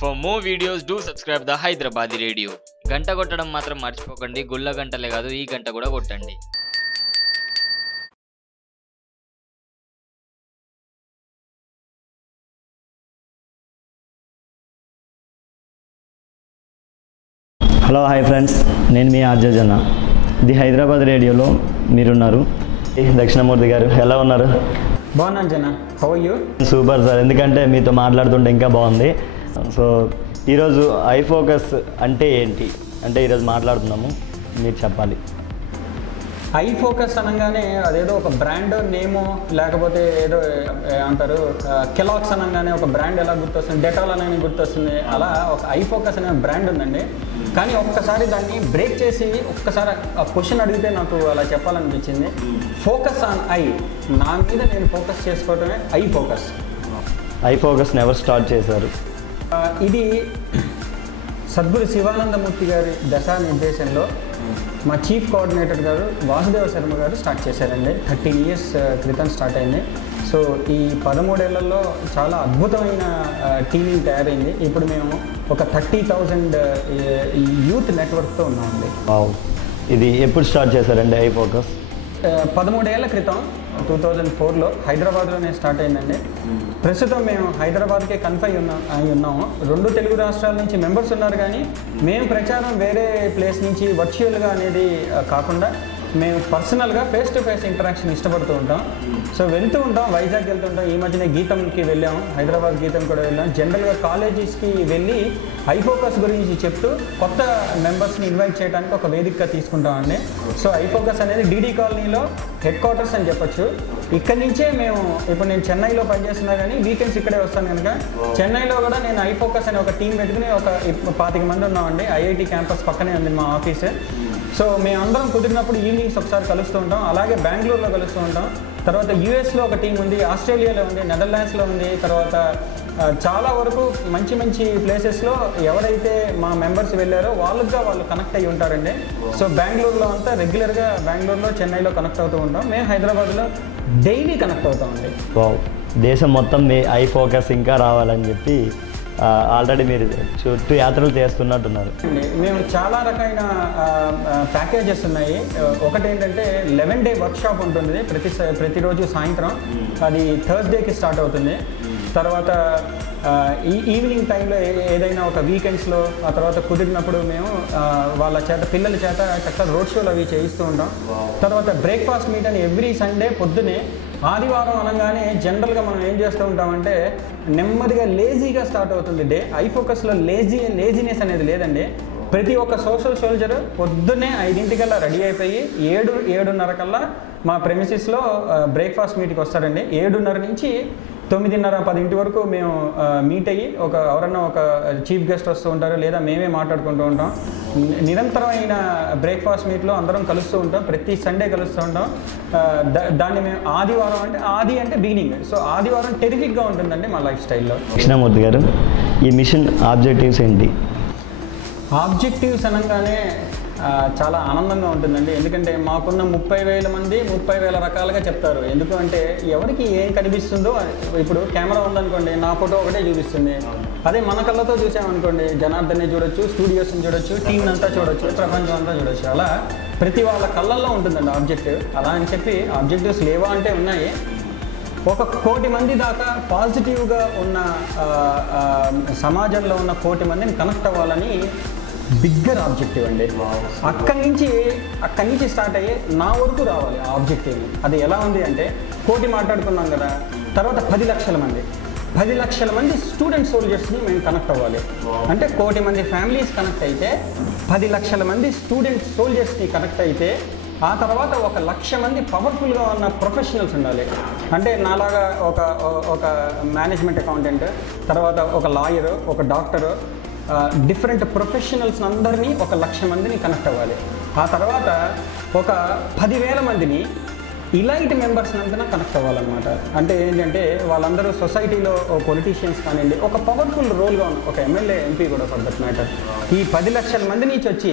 For more videos, do subscribe the Hyderabadi Radio. గంట కొట్టడం మాత్రం మర్చిపోకండి. గుళ్ళ గంటలే కాదు, ఈ గంట కూడా కొట్టండి. హలో హాయ్ ఫ్రెండ్స్, నేను మీ ఆర్జే జన్న. ది హైదరాబాద్ రేడియోలో మీరున్నారు. దక్షిణమూర్తి గారు ఎలా ఉన్నారు? బాగున్నాను Janna, how are you? Super sir, ఎందుకంటే మీతో మాట్లాడుతుంటే ఇంకా బాగుంది. సో ఈరోజు ఐ ఫోకస్ అంటే ఏంటి అంటే ఈరోజు మాట్లాడుతున్నాము, మీరు చెప్పాలి. ఐ ఫోకస్ అనగానే అదేదో ఒక బ్రాండ్ నేమో లేకపోతే ఏదో అంటారు, కెలాక్స్ అనగానే ఒక బ్రాండ్ ఎలా గుర్తొస్తుంది, డెటాల్ అనగానే గుర్తొస్తుంది. అలా ఒక ఐ ఫోకస్ అనే బ్రాండ్ ఉందండి. కానీ ఒక్కసారి దాన్ని బ్రేక్ చేసి ఒక్కసారి ఆ క్వశ్చన్ అడిగితే నాకు అలా చెప్పాలనిపించింది. ఫోకస్ ఆన్ ఐ, నా మీద నేను ఫోకస్ చేసుకోవటమే ఐ ఫోకస్. ఐ ఫోకస్ని ఎవరు స్టార్ట్ చేశారు? ఇది సద్గురు శివానందమూర్తి గారి దశా నిర్దేశంలో మా చీఫ్ కోఆర్డినేటర్ గారు వాసుదేవ శర్మ గారు స్టార్ట్ చేశారండి. 13 years క్రితం స్టార్ట్ అయింది. సో ఈ 13 ఏళ్లలో చాలా అద్భుతమైన టీమింగ్ తయారైంది. ఇప్పుడు మేము ఒక 30,000 యూత్ నెట్వర్క్తో ఉన్నామండి. ఇది ఎప్పుడు స్టార్ట్ చేశారండి ఐ ఫోకస్? 13 ఏళ్ల క్రితం 2004లో హైదరాబాద్లోనే స్టార్ట్ అయిందండి. ప్రస్తుతం మేము హైదరాబాద్కే కన్ఫైన్ అయి ఉన్నాము. 2 తెలుగు రాష్ట్రాల నుంచి మెంబర్స్ ఉన్నారు, కానీ మేము ప్రచారం వేరే ప్లేస్ నుంచి వర్చువల్గా అనేది కాకుండా మేము పర్సనల్గా ఫేస్ టు ఫేస్ ఇంటరాక్షన్ ఇష్టపడుతూ ఉంటాం. సో వెళ్తూ ఉంటాం, వైజాగ్ వెళ్తూ ఉంటాం. ఈ మధ్యన గీతంకి వెళ్ళాము, హైదరాబాద్ గీతం కూడా వెళ్ళాం. జనరల్గా కాలేజెస్కి వెళ్ళి ఐ ఫోకస్ గురించి చెప్తూ కొత్త మెంబర్స్ని ఇన్వైట్ చేయడానికి ఒక వేదికగా తీసుకుంటామండి. సో ఐ ఫోకస్ అనేది డీడీ కాలనీలో హెడ్ క్వార్టర్స్ అని చెప్పొచ్చు. ఇక్కడి నుంచే మేము, ఇప్పుడు నేను చెన్నైలో పనిచేస్తున్నా కానీ వీకెండ్స్ ఇక్కడే వస్తాను కనుక చెన్నైలో కూడా నేను ఐ ఫోకస్ అనే ఒక టీం పెట్టుకుని ఒక 25 మంది ఉన్నామండి. ఐఐటి క్యాంపస్ పక్కనే ఉంది మా ఆఫీస్. సో మేమందరం కుదిరినప్పుడు ఈవినింగ్స్ ఒకసారి కలుస్తూ ఉంటాం. అలాగే బెంగళూరులో కలుస్తూ ఉంటాం. తర్వాత యూఎస్లో ఒక టీం ఉంది, ఆస్ట్రేలియాలో ఉంది, నెదర్లాండ్స్లో ఉంది. తర్వాత చాలా వరకు మంచి మంచి ప్లేసెస్లో ఎవరైతే మా మెంబర్స్ వెళ్ళారో వాళ్ళుగా వాళ్ళు కనెక్ట్ అయ్యి ఉంటారండి. సో బెంగళూరులో అంతా రెగ్యులర్గా బెంగళూరులో, చెన్నైలో కనెక్ట్ అవుతూ ఉంటాం. మేము హైదరాబాద్లో డైలీ కనెక్ట్ అవుతామండి. దేశం మొత్తం మీ ఐ ఫోకస్ ఇంకా రావాలని చెప్పి ఆల్రెడీ మీరు చుట్టూ యాత్రలు చేస్తున్నట్టున్నారు. మేము చాలా రకమైన ప్యాకేజెస్ ఉన్నాయి. ఒకటి ఏంటంటే 11-day వర్క్షాప్ ఉంటుంది ప్రతిరోజు సాయంత్రం. అది థర్స్డేకి స్టార్ట్ అవుతుంది. తర్వాత ఈ ఈవినింగ్ టైంలో ఏదైనా ఒక వీకెండ్స్లో ఆ తర్వాత కుదిరినప్పుడు మేము వాళ్ళ చేత, పిల్లల చేత చక్కగా రోడ్ షోలు అవి చేయిస్తూ ఉంటాం. తర్వాత బ్రేక్ఫాస్ట్ మీట్ అని ఎవ్రీ సండే పొద్దునే. ఆదివారం అనగానే జనరల్గా మనం ఏం చేస్తూ ఉంటామంటే నెమ్మదిగా లేజీగా స్టార్ట్ అవుతుంది డే. ఐ ఫోకస్లో లేజీనెస్ అనేది లేదండి. ప్రతి ఒక్క సోషల్ సోల్జర్ పొద్దున్నే 5 రెడీ అయిపోయి 7:30 కల్లా మా ప్రెమిసెస్లో బ్రేక్ఫాస్ట్ మీట్కి వస్తారండి. 7:30 నుంచి 9:30-10 వరకు మేము మీట్ అయ్యి ఎవరన్నా ఒక చీఫ్ గెస్ట్ వస్తూ ఉంటారు, లేదా మేమే మాట్లాడుకుంటూ ఉంటాం. నిరంతరమైన బ్రేక్ఫాస్ట్ మీట్లో అందరం కలుస్తూ ఉంటాం. ప్రతి సండే కలుస్తూ ఉంటాం. దాన్ని మేము ఆదివారం అంటే బిగినింగ్. సో ఆదివారం టెరిఫిక్గా ఉంటుందండి మా లైఫ్ స్టైల్లో. కృష్ణమూర్తి గారు, ఈ మిషన్ ఆబ్జెక్టివ్స్ ఏంటి? ఆబ్జెక్టివ్స్ అనగానే చాలా ఆనందంగా ఉంటుందండి. ఎందుకంటే మాకున్న 30,000 మంది 30,000 రకాలుగా చెప్తారు. ఎందుకు అంటే ఎవరికి ఏం కనిపిస్తుందో, ఇప్పుడు కెమెరా ఉందనుకోండి, నా ఫోటో ఒకటే చూపిస్తుంది. అదే మన కళ్ళతో చూసామనుకోండి, జనార్దన్ని చూడొచ్చు, స్టూడియోస్ని చూడొచ్చు, టీం అంతా చూడొచ్చు, ప్రపంచం అంతా చూడొచ్చు. అలా ప్రతి వాళ్ళ కళ్ళల్లో ఉంటుందండి ఆబ్జెక్టివ్. అలా అని చెప్పి ఆబ్జెక్టివ్స్ లేవా అంటే ఉన్నాయి. 1 కోటి మంది దాకా పాజిటివ్గా ఉన్న సమాజంలో ఉన్న 1 కోటి మందిని కనెక్ట్ అవ్వాలని బిగ్గర్ ఆబ్జెక్టివ్ అండి. అక్కడి నుంచి స్టార్ట్ అయ్యి నా వరకు రావాలి ఆ ఆబ్జెక్టివ్. అది ఎలా ఉంది అంటే, 1 కోటి మాట్లాడుకున్నాం కదా, తర్వాత 10 లక్షల మంది 10 లక్షల మంది స్టూడెంట్ సోల్జర్స్ని మేము కనెక్ట్ అవ్వాలి. అంటే 1 కోటి మంది ఫ్యామిలీస్ కనెక్ట్ అయితే 10 లక్షల మంది స్టూడెంట్ సోల్జర్స్ని కనెక్ట్ అయితే ఆ తర్వాత 1 లక్ష మంది పవర్ఫుల్గా ఉన్న ప్రొఫెషనల్స్ ఉండాలి. అంటే నాలాగా ఒక మేనేజ్మెంట్ అకౌంటెంట్, తర్వాత ఒక లాయరు, ఒక డాక్టరు, డిఫరెంట్ ప్రొఫెషనల్స్ అందరినీ 1 లక్ష మందిని కనెక్ట్ అవ్వాలి. ఆ తర్వాత ఒక 10,000 మందిని ఇలైట్ మెంబర్స్ అంతా కనెక్ట్ అవ్వాలన్నమాట. అంటే ఏంటంటే వాళ్ళందరూ సొసైటీలో పొలిటీషియన్స్ కానివ్వండి, ఒక పవర్ఫుల్ రోల్గా ఉన్న ఒక ఎమ్మెల్యే, ఎంపీ కూడా ఫర్ దట్ మ్యాటర్. ఈ 10 లక్షల మంది నుంచి వచ్చి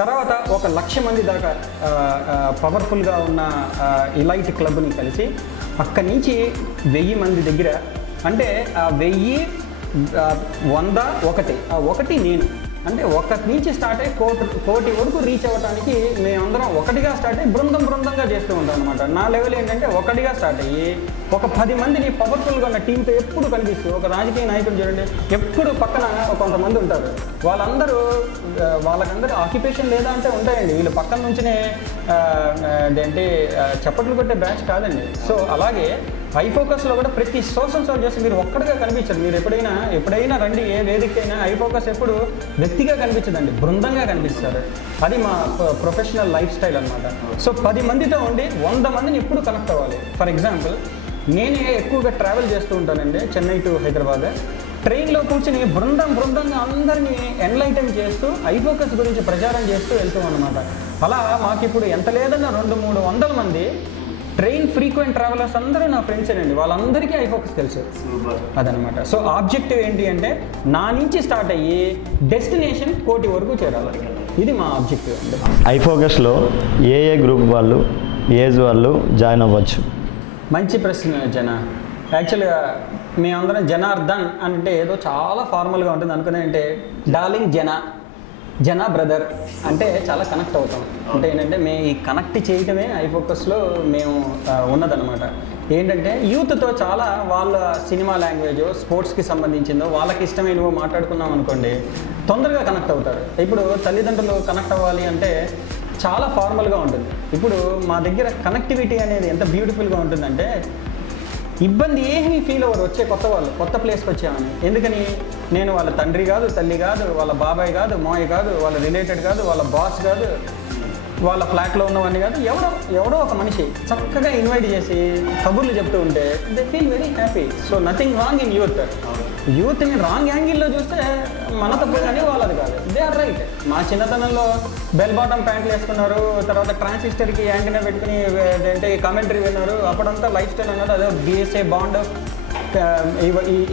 తర్వాత 1 లక్ష మంది దాకా పవర్ఫుల్గా ఉన్న ఇలైట్ క్లబ్ని కలిసి అక్కడి నుంచి 1000 మంది దగ్గర, అంటే ఆ 1000 100 ఒకటి, ఆ ఒకటి నేను. అంటే ఒకటి నుంచి స్టార్ట్ అయ్యి కోటి వరకు రీచ్ అవ్వడానికి మేమందరం ఒకటిగా స్టార్ట్ అయ్యి బృందంగా చేస్తూ ఉంటాం అనమాట. నా లెవెల్ ఏంటంటే ఒకటిగా స్టార్ట్ అయ్యి ఒక 10 మందిని పవర్ఫుల్గా ఉన్న టీంతో ఎప్పుడు కనిపిస్తూ, ఒక రాజకీయ నాయకుడు చూడండి ఎప్పుడు పక్కన కొంతమంది ఉంటారు, వాళ్ళకందరూ ఆక్యుపేషన్ లేదా అంటే ఉంటాయండి. వీళ్ళు పక్కన నుంచినే ఏంటి చప్పట్లు కొట్టే బ్యాచ్ కాదండి. సో అలాగే ఐఫోకస్లో కూడా ప్రతి సోషల్ చేసి మీరు ఒక్కడిగా కనిపించరు. మీరు ఎప్పుడైనా రండి ఏ వేదికైనా, ఐఫోకస్ ఎప్పుడు వ్యక్తిగా కనిపించదండి, బృందంగా కనిపిస్తారు. అది మా ప్రొఫెషనల్ లైఫ్ స్టైల్ అనమాట. సో 10 మందితో ఉండి 100 మందిని ఎప్పుడు కనెక్ట్ అవ్వాలి. ఫర్ ఎగ్జాంపుల్ నేనే ఎక్కువగా ట్రావెల్ చేస్తూ ఉంటానండి, చెన్నై టు హైదరాబాద్. ట్రైన్లో కూర్చుని బృందంగా అందరినీ ఎన్లైటన్ చేస్తూ ఐఫోకస్ గురించి ప్రచారం చేస్తూ వెళ్తాం అనమాట. అలా మాకు ఇప్పుడు ఎంత లేదన్నా 200-300 మంది ట్రైన్ ఫ్రీక్వెంట్ ట్రావెలర్స్ అందరూ నా ఫ్రెండ్సేనండి. వాళ్ళందరికీ ఐఫోకస్ తెలుసు. అదనమాట. సో ఆబ్జెక్టివ్ ఏంటి అంటే నా నుంచి స్టార్ట్ అయ్యి డెస్టినేషన్ కోటి వరకు చేరాలి. ఇది మా ఆబ్జెక్టివ్ అండి. ఐఫోకస్లో ఏ గ్రూప్ వాళ్ళు, ఏజ్ వాళ్ళు జాయిన్ అవ్వచ్చు? మంచి ప్రశ్న జన. యాక్చువల్గా మేమందరం జనార్దన్ అంటే ఏదో చాలా ఫార్మల్గా ఉంటుంది అనుకునే, అంటే డార్లింగ్ జన బ్రదర్ అంటే చాలా కనెక్ట్ అవుతాం. అంటే ఏంటంటే మేము ఈ కనెక్ట్ చేయటమే ఐఫోకస్లో మేము ఉన్నదనమాట. ఏంటంటే యూత్తో చాలా వాళ్ళ సినిమా లాంగ్వేజ్, స్పోర్ట్స్కి సంబంధించిందో వాళ్ళకి ఇష్టమైనవో మాట్లాడుకున్నాం అనుకోండి, తొందరగా కనెక్ట్ అవుతారు. ఇప్పుడు తల్లిదండ్రులు కనెక్ట్ అవ్వాలి అంటే చాలా ఫార్మల్గా ఉంటుంది. ఇప్పుడు మా దగ్గర కనెక్టివిటీ అనేది ఎంత బ్యూటిఫుల్గా ఉంటుందంటే ఇబ్బంది ఏమీ ఫీల్ అవ్వరు వచ్చే కొత్త ప్లేస్కి వచ్చామని. ఎందుకని నేను వాళ్ళ తండ్రి కాదు, తల్లి కాదు, వాళ్ళ బాబాయ్ కాదు, మాయ కాదు, వాళ్ళ రిలేటెడ్ కాదు, వాళ్ళ బాస్ కాదు, వాళ్ళ ఫ్లాట్లో ఉన్నవన్నీ కాదు, ఎవడో ఒక మనిషి చక్కగా ఇన్వైట్ చేసి కబుర్లు చెప్తూ ఉంటే they feel very happy. So nothing wrong in యూత్ని రాంగ్ యాంగిల్లో చూస్తే మన తప్పు కానీ వాళ్ళది కాదు. They are right. మా చిన్నతనంలో బెల్ బాటమ్ ప్యాంట్లు వేసుకున్నారు, తర్వాత ట్రాన్సిస్టర్కి యాంటీనా పెట్టుకుని అంటే కామెంటరీ విన్నారు. అప్పుడంతా లైఫ్ స్టైల్ అన్నారు. అదే BSA బాండ్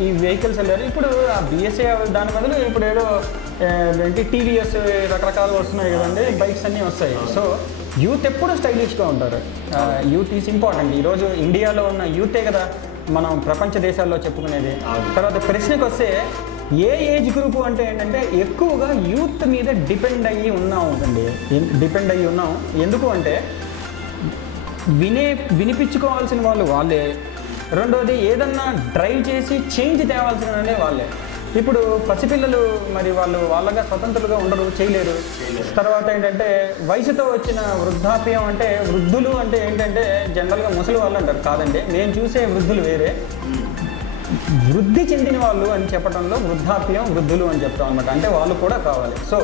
ఈ వెహికల్స్ వెళ్ళారు. ఇప్పుడు ఆ BSA దాని బదులు ఇప్పుడు ఏదో ఏంటి TVS రకరకాలు వస్తున్నాయి కదండి, బైక్స్ అన్నీ వస్తాయి. సో యూత్ ఎప్పుడు స్టైలిష్గా ఉంటారు. Youth is important. ఈరోజు ఇండియాలో ఉన్న యూతే కదా మనం ప్రపంచ దేశాల్లో చెప్పుకునేది. తర్వాత ప్రశ్నకు వస్తే ఏ ఏజ్ గ్రూపు అంటే ఏంటంటే ఎక్కువగా యూత్ మీద డిపెండ్ అయ్యి ఉన్నాం. ఎందుకు అంటే వినిపించుకోవాల్సిన వాళ్ళే. రెండోది ఏదన్నా డ్రైవ్ చేసి చేంజ్ తేవాల్సిన వాళ్ళే. ఇప్పుడు పసిపిల్లలు మరి వాళ్ళగా స్వతంత్రంగా ఉండరు, చేయలేరు. తర్వాత ఏంటంటే వయసుతో వచ్చిన వృద్ధాప్యం అంటే వృద్ధులు అంటే ఏంటంటే జనరల్గా ముసలి వాళ్ళు అంటారు. కాదండి, నేను చూసే వృద్ధులు వేరే, వృద్ధి చెందిన వాళ్ళు అని చెప్పడంలో వృద్ధాప్యం వృద్ధులు అని చెప్తాం అనమాట. అంటే వాళ్ళు కూడా కావాలి. సో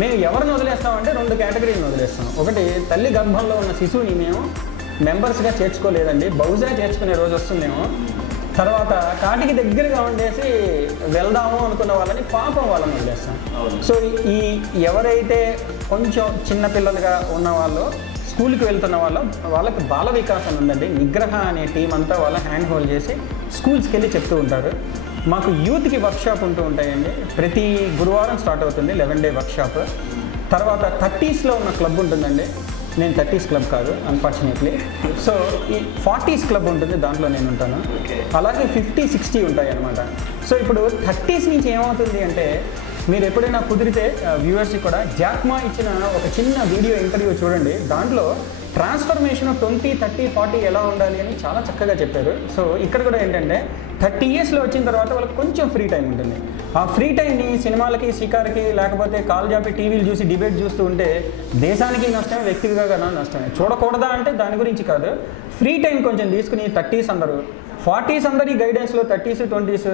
మేము ఎవరిని వదిలేస్తామంటే 2 కేటగిరీని వదిలేస్తాం. ఒకటి తల్లి గర్భంలో ఉన్న శిశువుని మేము మెంబర్స్గా చేర్చుకోలేదండి, బహుశా చేర్చుకునే రోజు వస్తుందేమో. తర్వాత కాటికి దగ్గరగా ఉండేసి వెళ్దాము అనుకున్న వాళ్ళని పాపం వాళ్ళని వదిలేస్తాం. సో ఎవరైతే కొంచెం చిన్నపిల్లలుగా ఉన్న వాళ్ళు, స్కూల్కి వెళ్తున్న వాళ్ళకి బాల వికాసం ఉందండి. నిగ్రహ అనే టీం అంతా వాళ్ళ హ్యాండ్ హోల్డ్ చేసి స్కూల్స్కి వెళ్ళి చెప్తూ ఉంటారు. మాకు యూత్కి వర్క్షాప్ ఉంటూ ఉంటాయండి. ప్రతి గురువారం స్టార్ట్ అవుతుంది 11 day వర్క్షాప్. తర్వాత 30sలో ఉన్న క్లబ్ ఉంటుందండి. నేను 30s క్లబ్ కాదు అన్ఫార్చునేట్లీ. సో ఈ 40s క్లబ్ ఉంటుంది, దాంట్లో నేను ఉంటాను. అలాగే 50, 60 ఉంటాయి అన్నమాట. సో ఇప్పుడు 30s నుంచి ఏమవుతుంది అంటే మీరు ఎప్పుడైనా కుదిరితే వ్యూవర్స్కి కూడా జాక్మా ఇచ్చిన ఒక చిన్న వీడియో ఇంటర్వ్యూ చూడండి. దాంట్లో ట్రాన్స్ఫర్మేషన్ 20, 30, 40 ఎలా ఉండాలి అని చాలా చక్కగా చెప్పారు. సో ఇక్కడ కూడా ఏంటంటే 30 yearsలో వచ్చిన తర్వాత వాళ్ళకి కొంచెం ఫ్రీ టైం ఉంటుంది. ఆ ఫ్రీ టైంని సినిమాలకి, షికార్కి, లేకపోతే కాల్ జాపి టీవీలు చూసి డిబేట్ చూస్తూ ఉంటే దేశానికి నష్టమే, వ్యక్తిగతంగా నష్టమే. చూడకూడదా అంటే దాని గురించి కాదు. ఫ్రీ టైం కొంచెం తీసుకుని 30s అందరూ 40s అందరి గైడెన్స్లో 30s, 20s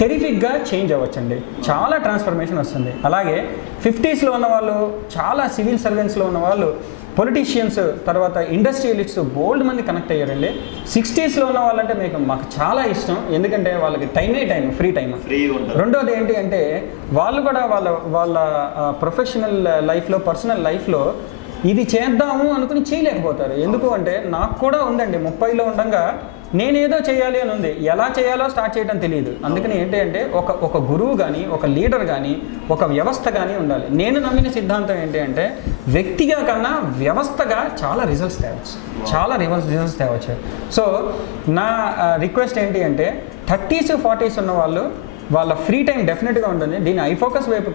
టెరిఫిక్గా చేంజ్ అవ్వచ్చండి. చాలా ట్రాన్స్ఫర్మేషన్ వస్తుంది. అలాగే 50sలో ఉన్న వాళ్ళు, చాలా సివిల్ సర్వెంట్స్లో ఉన్న వాళ్ళు, పొలిటీషియన్స్, తర్వాత ఇండస్ట్రియలిస్ట్స్ బోల్డ్ మంది కనెక్ట్ అయ్యారండి. 60sలో ఉన్న వాళ్ళంటే మాకు చాలా ఇష్టం. ఎందుకంటే వాళ్ళకి ఫ్రీ టైం. రెండోది ఏంటి అంటే వాళ్ళు కూడా వాళ్ళ ప్రొఫెషనల్ లైఫ్లో, పర్సనల్ లైఫ్లో ఇది చేద్దాము అనుకుని చేయలేకపోతారు. ఎందుకు అంటే నాకు కూడా ఉందండి, 30లో ఉండగా నేనేదో చేయాలి అని ఉంది, ఎలా చేయాలో స్టార్ట్ చేయడం తెలియదు. అందుకని ఏంటి అంటే ఒక గురువు కానీ, ఒక లీడర్ కానీ, ఒక వ్యవస్థ కానీ ఉండాలి. నేను నమ్మిన సిద్ధాంతం ఏంటి అంటే వ్యక్తిగా కన్నా వ్యవస్థగా చాలా రిజల్ట్స్ తేవచ్చు. సో నా రిక్వెస్ట్ ఏంటి అంటే 30s, 40s ఉన్న వాళ్ళు వాళ్ళ ఫ్రీ టైం డెఫినెట్గా ఉంటుంది. దీన్ని ఐఫోకస్ వైపు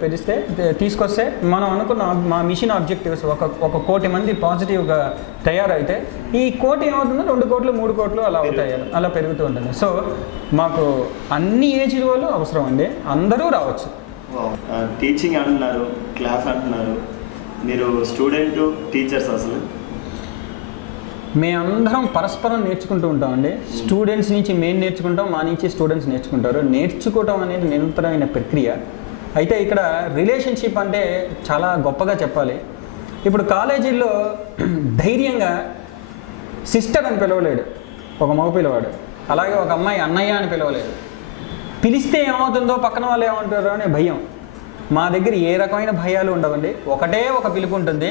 తీసుకొస్తే మనం అనుకున్న మా మిషన్ ఆబ్జెక్టివ్స్ ఒక కోటి మంది పాజిటివ్గా తయారైతే ఈ కోటి ఏమవుతుందో 2 కోట్లు 3 కోట్లు అలా అవుతాయి, అలా పెరుగుతూ ఉంటుంది. సో మాకు అన్ని ఏజ్ వాళ్ళు అవసరం అండి, అందరూ రావచ్చు. టీచింగ్ అంటున్నారు, క్లాస్ అంటున్నారు, మీరు స్టూడెంట్ టీచర్స్, అసలు మేమందరం పరస్పరం నేర్చుకుంటూ ఉంటామండి. స్టూడెంట్స్ నుంచి మేము నేర్చుకుంటాం, మా నుంచి స్టూడెంట్స్ నేర్చుకుంటారు. నేర్చుకోవటం అనేది నిరంతరమైన ప్రక్రియ. అయితే ఇక్కడ రిలేషన్షిప్ అంటే చాలా గొప్పగా చెప్పాలి. ఇప్పుడు కాలేజీల్లో ధైర్యంగా సిస్టర్ అని పిలవలేడు ఒక మగ పిల్లవాడు, అలాగే ఒక అమ్మాయి అన్నయ్య అని పిలవలేదు. పిలిస్తే ఏమవుతుందో పక్కన వాళ్ళు ఏమంటారో అనే భయం. మా దగ్గర ఏ రకమైన భయాలు ఉండవండి, ఒకటే ఒక పిలుపు ఉంటుంది,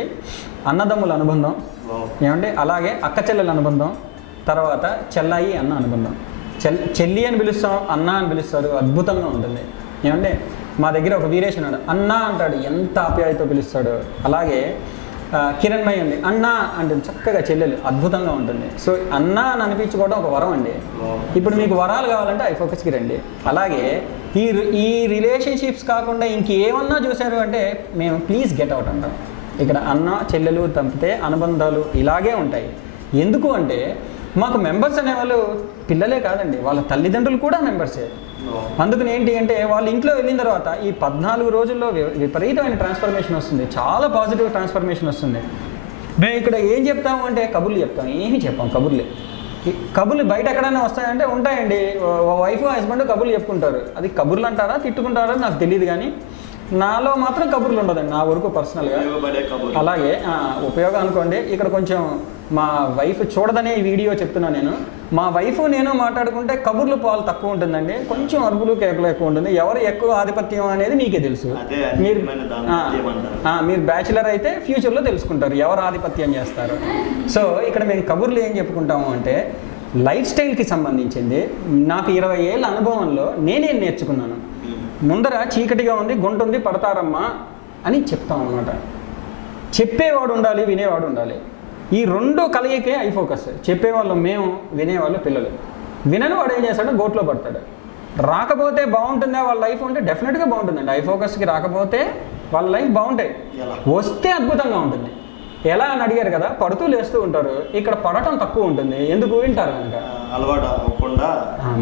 అన్నదమ్ముల అనుబంధం ఏమంటే, అలాగే అక్క చెల్లెల అనుబంధం, తర్వాత చెల్లాయి అన్న అనుబంధం. చెల్లి అని పిలుస్తాం, అన్న అని పిలుస్తారు, అద్భుతంగా ఉంటుంది ఏమంటే. మా దగ్గర ఒక వీరేష్ ఉన్నాడు, అన్న అంటాడు, ఎంత ఆప్యాయతో పిలుస్తాడు. అలాగే కిరణ్మయ్య ఉంది, అన్న అంటే చక్కగా చెల్లెలు, అద్భుతంగా ఉంటుంది. సో అన్న అని అనిపించుకోవడం ఒక వరం అండి. ఇప్పుడు మీకు వరాలు కావాలంటే ఐఫోకస్కి రండి. అలాగే ఈ రిలేషన్షిప్స్ కాకుండా ఇంకేమన్నా చూశారు అంటే మేము ప్లీజ్ గెట్ అవుట్ అంటాం. ఇక్కడ అన్న చెల్లెలు తప్పితే అనుబంధాలు ఇలాగే ఉంటాయి. ఎందుకు అంటే మాకు మెంబర్స్ అనేవాళ్ళు పిల్లలే కాదండి, వాళ్ళ తల్లిదండ్రులు కూడా మెంబర్సే. అందుకని ఏంటి అంటే వాళ్ళు ఇంట్లో వెళ్ళిన తర్వాత ఈ 14 రోజుల్లో విపరీతమైన ట్రాన్స్ఫర్మేషన్ వస్తుంది, చాలా పాజిటివ్ ట్రాన్స్ఫర్మేషన్ వస్తుంది. మేము ఇక్కడ ఏం చెప్తాము అంటే కబుర్లు చెప్తాం, ఏమీ చెప్పాం. కబుర్లు బయట ఎక్కడైనా వస్తాయంటే ఉంటాయండి, వైఫ్ హస్బెండ్ కబుర్లు చెప్పుకుంటారు. అది కబుర్లు అంటారా తిట్టుకుంటారా నాకు తెలియదు, కానీ నాలో మాత్రం కబుర్లు ఉండదండి నా వరకు పర్సనల్గా. అలాగే ఉపయోగం అనుకోండి. ఇక్కడ కొంచెం మా వైఫ్ చూడదనే వీడియో చెప్తున్నా నేను. మా వైఫ్ నేను మాట్లాడుకుంటే కబుర్లు పాలు తక్కువ ఉంటుందండి, కొంచెం అరుపులు కేకలు ఎక్కువ ఉంటుంది. ఎవరు ఎక్కువ ఆధిపత్యం అనేది మీకే తెలుసు. మీరు బ్యాచిలర్ అయితే ఫ్యూచర్లో తెలుసుకుంటారు ఎవరు ఆధిపత్యం చేస్తారు. సో ఇక్కడ మేము కబుర్లు ఏం చెప్పుకుంటాము అంటే లైఫ్ స్టైల్కి సంబంధించింది. నాకు 20 ఏళ్ళ అనుభవంలో నేనేం నేర్చుకున్నాను. ముందర చీకటిగా ఉంది, గుంట ఉంది, పడతారమ్మా అని చెప్తాం అన్నమాట. చెప్పేవాడు ఉండాలి, వినేవాడు ఉండాలి. ఈ 2 కలయికే ఐఫోకస్. చెప్పేవాళ్ళు మేము, వినేవాళ్ళు పిల్లలు. వినని వాడు ఏం చేస్తాడో గోట్లో పడతాడు. రాకపోతే బాగుంటుందా వాళ్ళ లైఫ్ అంటే డెఫినెట్గా బాగుంటుందండి. ఐఫోకస్కి రాకపోతే వాళ్ళ లైఫ్ బాగుంటాయి, వస్తే అద్భుతంగా ఉంటుంది. ఎలా అని అడిగారు కదా, పడుతూ లేస్తూ ఉంటారు. ఇక్కడ పడటం తక్కువ ఉంటుంది, ఎందుకు వింటారు కనుక. అలవాటు అవ్వకుండా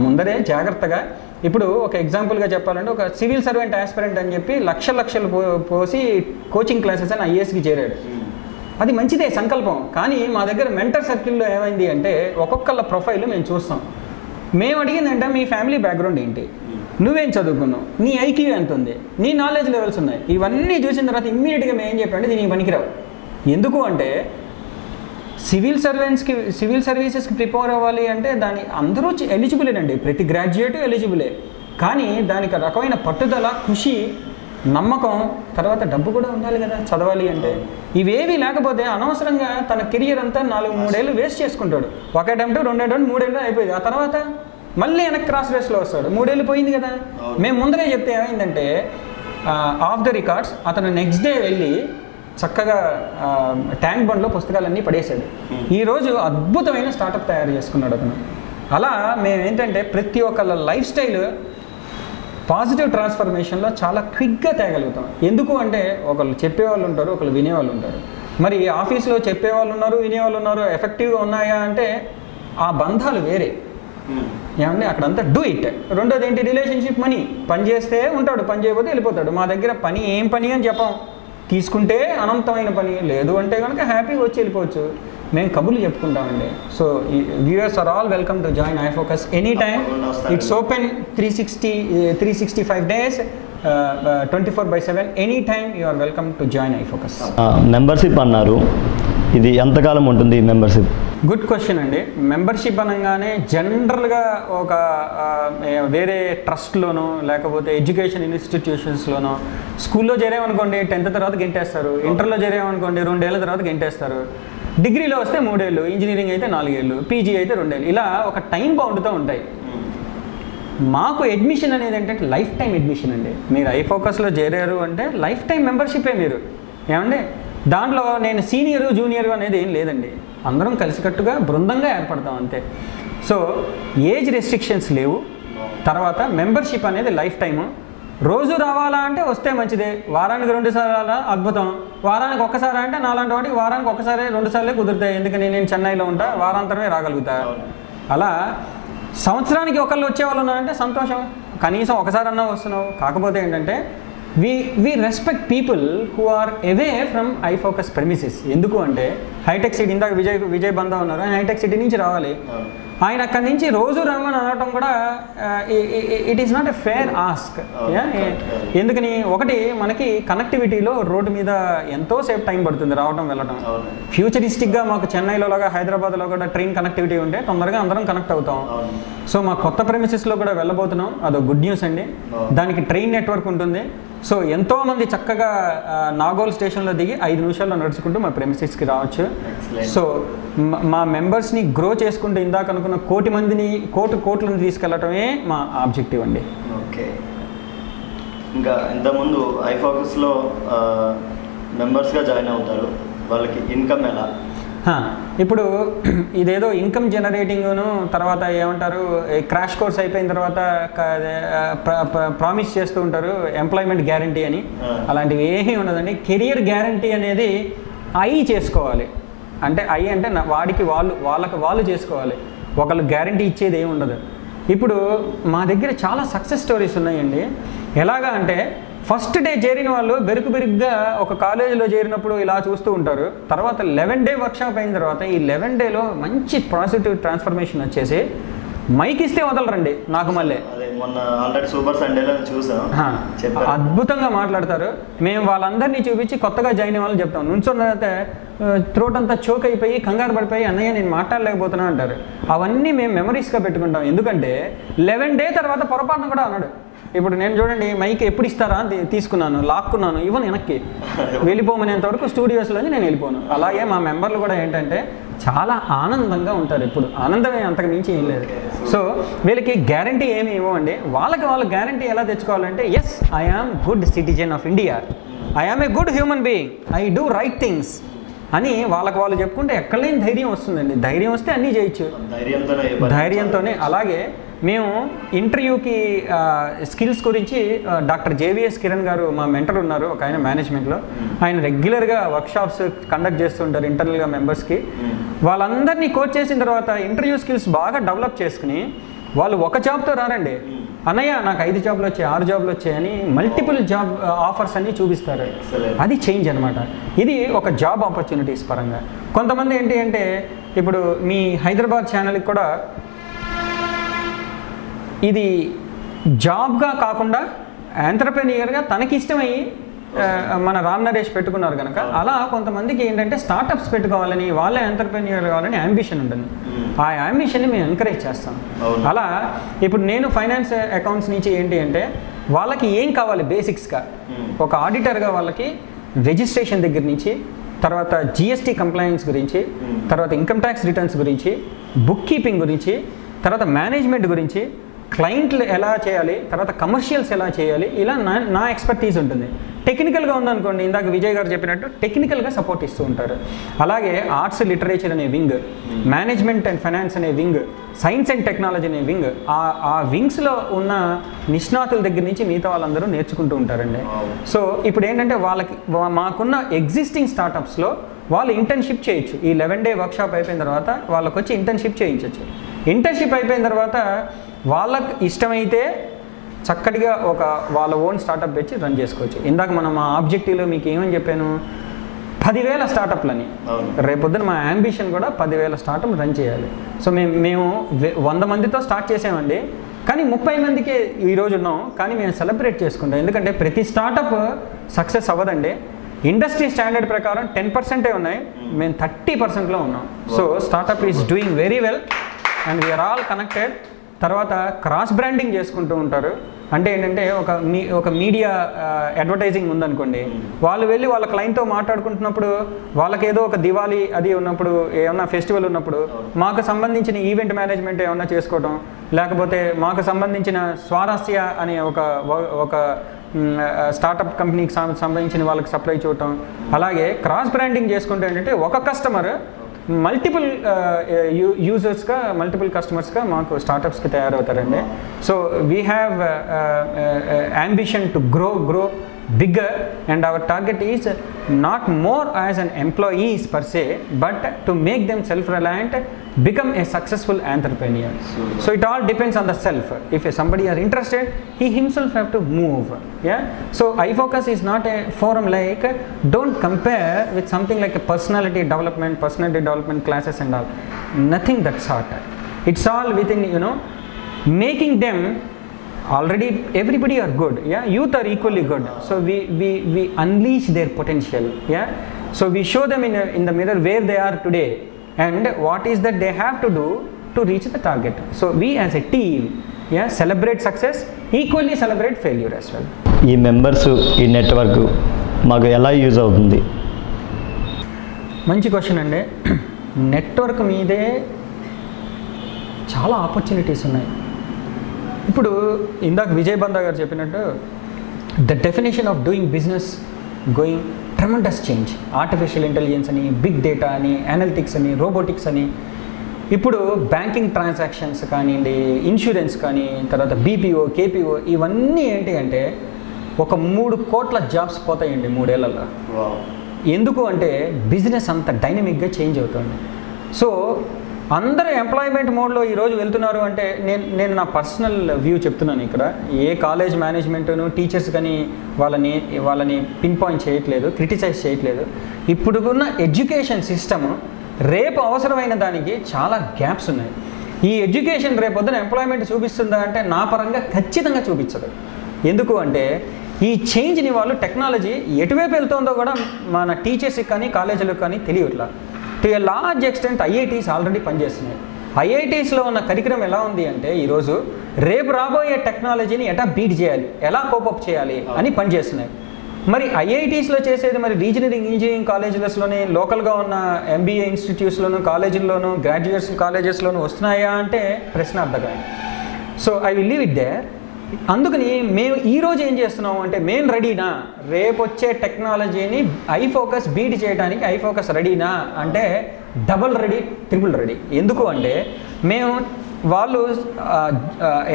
ముందరే జాగ్రత్తగా. ఇప్పుడు ఒక ఎగ్జాంపుల్గా చెప్పాలంటే ఒక సివిల్ సర్వెంట్ ఆస్పిరెంట్ అని చెప్పి లక్షలు పోసి కోచింగ్ క్లాసెస్ అని ఐఏఎస్కి చేరాడు. అది మంచిదే సంకల్పం. కానీ మా దగ్గర మెంటర్ సర్కిల్లో ఏమైంది అంటే ఒక్కొక్కళ్ళ ప్రొఫైల్ మేము చూస్తాం. మేము అడిగిందంటే మీ ఫ్యామిలీ బ్యాక్గ్రౌండ్ ఏంటి, నువ్వేం చదువుకున్నావు, నీ ఐక్యూ ఎంత ఉంది, నీ నాలెడ్జ్ లెవెల్స్ ఉన్నాయి, ఇవన్నీ చూసిన తర్వాత ఇమ్మీడియట్గా మేము ఏం చెప్పండి దీనికి పనికిరావు. ఎందుకు అంటే సివిల్ సర్వీసెస్కి ప్రిపేర్ అవ్వాలి అంటే దాని అందరూ ఎలిజిబులేనండి, ప్రతి గ్రాడ్యుయేట్ ఎలిజిబులే. కానీ దానికి రకమైన పట్టుదల, కృషి, నమ్మకం, తర్వాత డబ్బు కూడా ఉండాలి కదా చదవాలి అంటే. ఇవేవి లేకపోతే అనవసరంగా తన కెరియర్ అంతా 4-3 ఏళ్ళు వేస్ట్ చేసుకుంటాడు. 1 అటెంప్ట్ 2 అటెంప్ట్ 3 ఏళ్ళు అయిపోయింది. ఆ తర్వాత మళ్ళీ వెనక్కి క్రాస్ రేస్లో వస్తాడు. 3 ఏళ్ళు పోయింది కదా. మేము ముందరే చెప్తే ఏమైందంటే ఆఫ్ ద రికార్డ్స్ అతను నెక్స్ట్ డే వెళ్ళి చక్కగా ట్యాంక్ బండ్లో పుస్తకాలన్నీ పడేశాడు. ఈరోజు అద్భుతమైన స్టార్టప్ తయారు చేసుకున్నాడు అతను. అలా మేము ఏంటంటే ప్రతి ఒక్కళ్ళ లైఫ్ స్టైల్ పాజిటివ్ ట్రాన్స్ఫర్మేషన్లో చాలా క్విక్గా తేగలుగుతాం. ఎందుకు అంటే ఒకళ్ళు చెప్పేవాళ్ళు ఉంటారు, ఒకళ్ళు వినేవాళ్ళు ఉంటారు. మరి ఆఫీస్లో చెప్పేవాళ్ళు ఉన్నారు, వినేవాళ్ళు ఉన్నారు, ఎఫెక్టివ్గా ఉన్నాయా అంటే ఆ బంధాలు వేరే ఏమండి. అక్కడంతా డూ ఇట్. రెండోది ఏంటి, రిలేషన్షిప్. పని చేస్తే ఉంటాడు, పని చేయకపోతే వెళ్ళిపోతాడు. మా దగ్గర పని ఏం పని అని చెప్పాం, తీసుకుంటే అనంతమైన పని, లేదు అంటే కనుక హ్యాపీగా వచ్చి వెళ్ళిపోవచ్చు. మేము కబుర్లు చెప్పుకుంటామండి. So viewers are all welcome to join iFocus any time. It's open 365 days 24/7. Any time you are welcome to join iFocus. Membership అన్నారు, ఇది ఎంతకాలం ఉంటుంది మెంబర్షిప్? గుడ్ క్వశ్చన్ అండి. మెంబర్షిప్ అనగానే జనరల్గా ఒక వేరే ట్రస్ట్లోనో లేకపోతే ఎడ్యుకేషన్ ఇన్స్టిట్యూషన్స్లోనో, స్కూల్లో చేరామనుకోండి 10th తర్వాత గెంటేస్తారు, ఇంటర్లో చేరామనుకోండి 2 ఏళ్ళ తర్వాత గెంటేస్తారు, డిగ్రీలో వస్తే 3 ఏళ్ళు, ఇంజనీరింగ్ అయితే 4 ఏళ్ళు, పీజీ అయితే 2 ఏళ్ళు, ఇలా ఒక టైం బాగుండుతూ ఉంటాయి. మాకు అడ్మిషన్ అనేది ఏంటంటే లైఫ్ టైం అడ్మిషన్ అండి. మీరు ఐఫోకస్లో చేరారు అంటే లైఫ్ టైం మెంబర్షిపే మీరు ఏమండి. దాంట్లో నేను సీనియరు జూనియరు అనేది ఏం లేదండి, అందరం కలిసికట్టుగా బృందంగా ఏర్పడతాం అంతే. సో ఏజ్ రెస్ట్రిక్షన్స్ లేవు, తర్వాత మెంబర్షిప్ అనేది లైఫ్ టైము. రోజు రావాలా అంటే వస్తే మంచిదే, వారానికి 2 సార్లు అద్భుతం, వారానికి ఒక్కసారి అంటే నాలాంటి వాటికి వారానికి ఒక్కసారి 2 సార్లే కుదురుతాయి. ఎందుకని నేను చెన్నైలో ఉంటా, వారాంతరమే రాగలుగుతా. అలా సంవత్సరానికి ఒకళ్ళు వచ్చేవాళ్ళు ఉన్నారంటే సంతోషం, కనీసం ఒకసారి అన్నా వస్తున్నావు. కాకపోతే ఏంటంటే we respect people who are away from iFocus premises. ఎందుకు అంటే హైటెక్ సిటీ, ఇందాక విజయ్ బందా ఉన్నారు, ఆయన హైటెక్ సిటీ నుంచి రావాలి. ఆయన అక్కడి నుంచి రోజు రమ్మని అనడం కూడా it is not a fair ask. ఎందుకని ఒకటి మనకి కనెక్టివిటీలో రోడ్డు మీద ఎంతో సేపు టైం పడుతుంది రావడం వెళ్ళడం. ఫ్యూచరిస్టిక్గా మాకు చెన్నైలో లాగా హైదరాబాద్లో కూడా ట్రైన్ కనెక్టివిటీ ఉంటే తొందరగా అందరం కనెక్ట్ అవుతాం. సో మా కొత్త ప్రెమిసెస్లో కూడా వెళ్ళబోతున్నాం, అదో గుడ్ న్యూస్ అండి. దానికి ట్రైన్ నెట్వర్క్ ఉంటుంది. సో ఎంతోమంది చక్కగా నాగోల్ స్టేషన్లో దిగి 5 నిమిషాల్లో నడుచుకుంటూ మా ప్రెమిసెస్కి రావచ్చు. సో మా మెంబర్స్ని గ్రో చేసుకుంటూ ఇందాక అనుకున్న కోటి మందిని కోట్లను తీసుకెళ్ళటమే మా ఆబ్జెక్టివ్ అండి. ఓకే, ఇంకా ఇంతకుముందు iFocusలో మెంబర్స్గా జాయిన్ అవుతారు, వాళ్ళకి ఇన్కమ్ ఎలా? ఇప్పుడు ఇదేదో ఇన్కమ్ జనరేటింగ్ను తర్వాత ఏమంటారు క్రాష్ కోర్స్ అయిపోయిన తర్వాత ప్రామిస్ చేస్తూ ఉంటారు ఎంప్లాయ్మెంట్ గ్యారంటీ అని. అలాంటివి ఏమీ ఉండదండి. కెరియర్ గ్యారంటీ అనేది చేసుకోవాలి. అంటే అంటే వాళ్ళకి వాళ్ళు చేసుకోవాలి, ఒకళ్ళు గ్యారంటీ ఇచ్చేది ఏమి ఉండదు. ఇప్పుడు మా దగ్గర చాలా సక్సెస్ స్టోరీస్ ఉన్నాయండి. ఎలాగా అంటే ఫస్ట్ డే చేరిన వాళ్ళు బెరుకుగా ఒక కాలేజీలో చేరినప్పుడు ఇలా చూస్తూ ఉంటారు. తర్వాత 11 డే వర్క్షాప్ అయిన తర్వాత ఈ 11 డేలో మంచి పాజిటివ్ ట్రాన్స్ఫర్మేషన్ వచ్చేసి మైక్ ఇస్తే వదలరండి. నాకు మళ్ళీ అద్భుతంగా మాట్లాడతారు. మేము వాళ్ళందరినీ చూపించి కొత్తగా జాయిన్ అవ్వాలని చెప్తాం. నుంచున్న తర్వాత త్రోట్ అంతా చోక్ అయిపోయి కంగారు పడిపోయి అన్నయ్య నేను మాట్లాడలేకపోతున్నా అంటారు. అవన్నీ మేము మెమరీస్గా పెట్టుకుంటాం. ఎందుకంటే 11 డే తర్వాత పొరపాటున కూడా అన్నాడు. ఇప్పుడు నేను చూడండి మైక్ ఎప్పుడు ఇస్తారా అని తీసుకున్నాను, లాక్కున్నాను, ఇవ్వను వెనక్కి, వెళ్ళిపోమనేంత వరకు స్టూడియోస్లోంచి నేను వెళ్ళిపోను. అలాగే మా మెంబర్లు కూడా ఏంటంటే చాలా ఆనందంగా ఉంటారు. ఇప్పుడు ఆనందమే, అంతకు మించి ఏం లేదు. సో వీళ్ళకి గ్యారంటీ ఏమి ఇవ్వండి. వాళ్ళకి గ్యారంటీ ఎలా తెచ్చుకోవాలంటే yes I am good citizen of India, I am a good human being, I do right things అని వాళ్ళు చెప్పుకుంటే ఎక్కడ లేని ధైర్యం వస్తుందండి. ధైర్యం వస్తే అన్నీ చేయొచ్చు, ధైర్యంతోనే. అలాగే మేము ఇంటర్వ్యూకి స్కిల్స్ గురించి డాక్టర్ జేవిఎస్ కిరణ్ గారు మా మెంటర్ ఉన్నారు, ఒక ఆయన మేనేజ్మెంట్లో. ఆయన రెగ్యులర్గా వర్క్షాప్స్ కండక్ట్ చేస్తుంటారు ఇంటర్నల్గా మెంబర్స్కి. వాళ్ళందరినీ కోచ్ చేసిన తర్వాత ఇంటర్వ్యూ స్కిల్స్ బాగా డెవలప్ చేసుకుని వాళ్ళు ఒక జాబ్తో రారండి, అన్నయ్య నాకు 5 జాబ్లు వచ్చాయి, 6 జాబ్లు వచ్చాయని మల్టిపుల్ జాబ్ ఆఫర్స్ అన్నీ చూపిస్తారు. అది చేంజ్ అనమాట. ఇది ఒక జాబ్ ఆపర్చునిటీస్ పరంగా. కొంతమంది ఏంటి అంటే ఇప్పుడు మీ హైదరాబాద్ ఛానల్కి కూడా ఇది జాబ్గా కాకుండా ఎంటర్‌ప్రెన్యూర్‌గా తనకి ఇష్టమయ్యి మన రామ్ నరేష్ పెట్టుకున్నారు కనుక అలా కొంతమందికి ఏంటంటే స్టార్టప్స్ పెట్టుకోవాలని, వాళ్ళే ఎంటర్‌ప్రెన్యూర్ కావాలని అంబిషన్ ఉంటుంది. ఆ అంబిషన్ని మేము ఎంకరేజ్ చేస్తాం. అలా ఇప్పుడు నేను ఫైనాన్స్ అకౌంట్స్ నుంచి ఏంటి అంటే వాళ్ళకి ఏం కావాలి బేసిక్స్గా, ఒక ఆడిటర్గా వాళ్ళకి రిజిస్ట్రేషన్ దగ్గర నుంచి, తర్వాత జిఎస్టీ కంప్లైన్స్ గురించి, తర్వాత ఇన్కమ్ ట్యాక్స్ రిటర్న్స్ గురించి, బుక్ కీపింగ్ గురించి, తర్వాత మేనేజ్మెంట్ గురించి, క్లయింట్లు ఎలా చేయాలి, తర్వాత కమర్షియల్స్ ఎలా చేయాలి, ఇలా నా ఎక్స్పర్టీస్ ఉంటుంది. టెక్నికల్గా ఉందనుకోండి, ఇందాక విజయ్ గారు చెప్పినట్టు టెక్నికల్గా సపోర్ట్ ఇస్తూ ఉంటారు. అలాగే ఆర్ట్స్ లిటరేచర్ అనే వింగ్, మేనేజ్మెంట్ అండ్ ఫైనాన్స్ అనే వింగ్, సైన్స్ అండ్ టెక్నాలజీ అనే వింగ్, ఆ వింగ్స్లో ఉన్న నిష్ణాతుల దగ్గర నుంచి మిగతా వాళ్ళందరూ నేర్చుకుంటూ ఉంటారండి. సో ఇప్పుడు ఏంటంటే వాళ్ళకి మాకున్న ఎగ్జిస్టింగ్ స్టార్టప్స్లో వాళ్ళు ఇంటర్న్షిప్ చేయొచ్చు. ఈ 11 డే వర్క్షాప్ అయిపోయిన తర్వాత వాళ్ళకి వచ్చి ఇంటర్న్షిప్ చేయించవచ్చు. ఇంటర్న్షిప్ అయిపోయిన తర్వాత వాళ్ళకి ఇష్టమైతే చక్కటిగా వాళ్ళ ఓన్ స్టార్టప్ పెట్టి రన్ చేసుకోవచ్చు. ఇందాక మనం మా ఆబ్జెక్టివ్లో మీకు ఏమని చెప్పాను, 10,000 స్టార్టప్లని. రేపొద్దున మా అంబిషన్ కూడా 10,000 స్టార్టప్ రన్ చేయాలి. సో మేము 100 మందితో స్టార్ట్ చేసామండి, కానీ 30 మందికే ఈరోజు ఉన్నాం. కానీ మేము సెలబ్రేట్ చేసుకుంటాం, ఎందుకంటే ప్రతి స్టార్టప్ సక్సెస్ అవ్వదండి. ఇండస్ట్రీ స్టాండర్డ్ ప్రకారం 10% ఉన్నాయి, మేము 30%లో ఉన్నాం. So startup is doing very well and we are all connected. తర్వాత క్రాస్ బ్రాండింగ్ చేసుకుంటూ ఉంటారు. అంటే ఏంటంటే ఒక మీడియా అడ్వర్టైజింగ్ ఉందనుకోండి, వాళ్ళు వెళ్ళి వాళ్ళ క్లయింట్తో మాట్లాడుకుంటున్నప్పుడు వాళ్ళకి ఏదో ఒక దివాళీ అది ఉన్నప్పుడు, ఏమన్నా ఫెస్టివల్ ఉన్నప్పుడు మాకు సంబంధించిన ఈవెంట్ మేనేజ్మెంట్ ఏమన్నా చేసుకోవటం, లేకపోతే మాకు సంబంధించిన స్వారస్య అనే ఒక స్టార్టప్ కంపెనీకి సంబంధించిన వాళ్ళకి సప్లై చేయటం. అలాగే క్రాస్ బ్రాండింగ్ చేసుకుంటే ఏంటంటే ఒక కస్టమర్ మల్టిపుల్ యూజర్స్గా మల్టిపుల్ కస్టమర్స్గా మాకు స్టార్టప్స్కి తయారవుతారండి. So we have ambition to grow bigger, and our target is not more as an employees per se, but to make them self-reliant, become a successful entrepreneur. So it all depends on the self. If somebody are interested, he himself have to move. Yeah. So iFocus is not a forum like, don't compare with something like a personality development classes and all. Nothing that sort. It's all within, making them. Already everybody are good, yeah, youth are equally good, so we unleash their potential, yeah, so we show them in the mirror where they are today and what is that they have to do to reach the target. So we as a team, yeah, celebrate success, equally celebrate failure as well. ఈ members ఈ network మాకు ఎలా use అవుతుంది? మంచి question అండి. Network మీదే చాలా opportunities ఉన్నాయి. ఇప్పుడు ఇందాక విజయ్ బందా గారు చెప్పినట్టు the definition of doing business going tremendous change. Artificial intelligence అని, బిగ్ డేటా అని, అనలిటిక్స్ అని, రోబోటిక్స్ అని, ఇప్పుడు బ్యాంకింగ్ ట్రాన్సాక్షన్స్ కానివ్వండి, ఇన్సూరెన్స్ కానీ, తర్వాత బీపీఓ, కేపీఓ, ఇవన్నీ ఏంటి అంటే ఒక 3 కోట్ల జాబ్స్ పోతాయండి 3 ఏళ్లలో. ఎందుకు అంటే బిజినెస్ అంత డైనమిక్గా చేంజ్ అవుతుంది. సో అందరూ ఎంప్లాయ్మెంట్ మోడ్లో ఈరోజు వెళ్తున్నారు అంటే నేను నా పర్సనల్ వ్యూ చెప్తున్నాను. ఇక్కడ ఏ కాలేజ్ మేనేజ్మెంట్ను టీచర్స్ కానీ వాళ్ళని పిన్ పాయింట్ చేయట్లేదు, క్రిటిసైజ్ చేయట్లేదు. ఇప్పుడున్న ఎడ్యుకేషన్ సిస్టమ్ రేపు అవసరమైన దానికి చాలా గ్యాప్స్ ఉన్నాయి. ఈ ఎడ్యుకేషన్ రేపొద్దున ఎంప్లాయ్మెంట్ చూపిస్తుందా అంటే నా పరంగా ఖచ్చితంగా చూపించదు. ఎందుకు అంటే ఈ చేంజ్ని వాళ్ళు టెక్నాలజీ ఎటువైపు వెళ్తుందో కూడా మన టీచర్స్కి కానీ కాలేజీలకు కానీ తెలియట్లా. To a large extent IITs already పనిచేస్తున్నాయి. ఐఐటీస్లో ఉన్న కరికులం ఎలా ఉంది అంటే ఈరోజు రేపు రాబోయే టెక్నాలజీని ఎలా బీట్ చేయాలి, ఎలా కోపప్ చేయాలి అని పనిచేస్తున్నాయి. మరి ఐఐటీస్లో చేసేది మరి ఇంజనీరింగ్ కాలేజెస్లోనే, లోకల్గా ఉన్న ఎంబీఏ ఇన్స్టిట్యూట్స్లోను, కాలేజీల్లోనూ, గ్రాడ్యుయేట్స్ కాలేజెస్లోనూ వస్తున్నాయా అంటే ప్రశ్నార్థకమే. So I will leave it there. అందుకని మేము ఈరోజు ఏం చేస్తున్నాము అంటే మేము రెడీనా, రేపు వచ్చే టెక్నాలజీని ఐఫోకస్ బీట్ చేయడానికి ఐఫోకస్ రెడీనా అంటే డబుల్ రెడీ, ట్రిపుల్ రెడీ. ఎందుకు అంటే మేము వాళ్ళు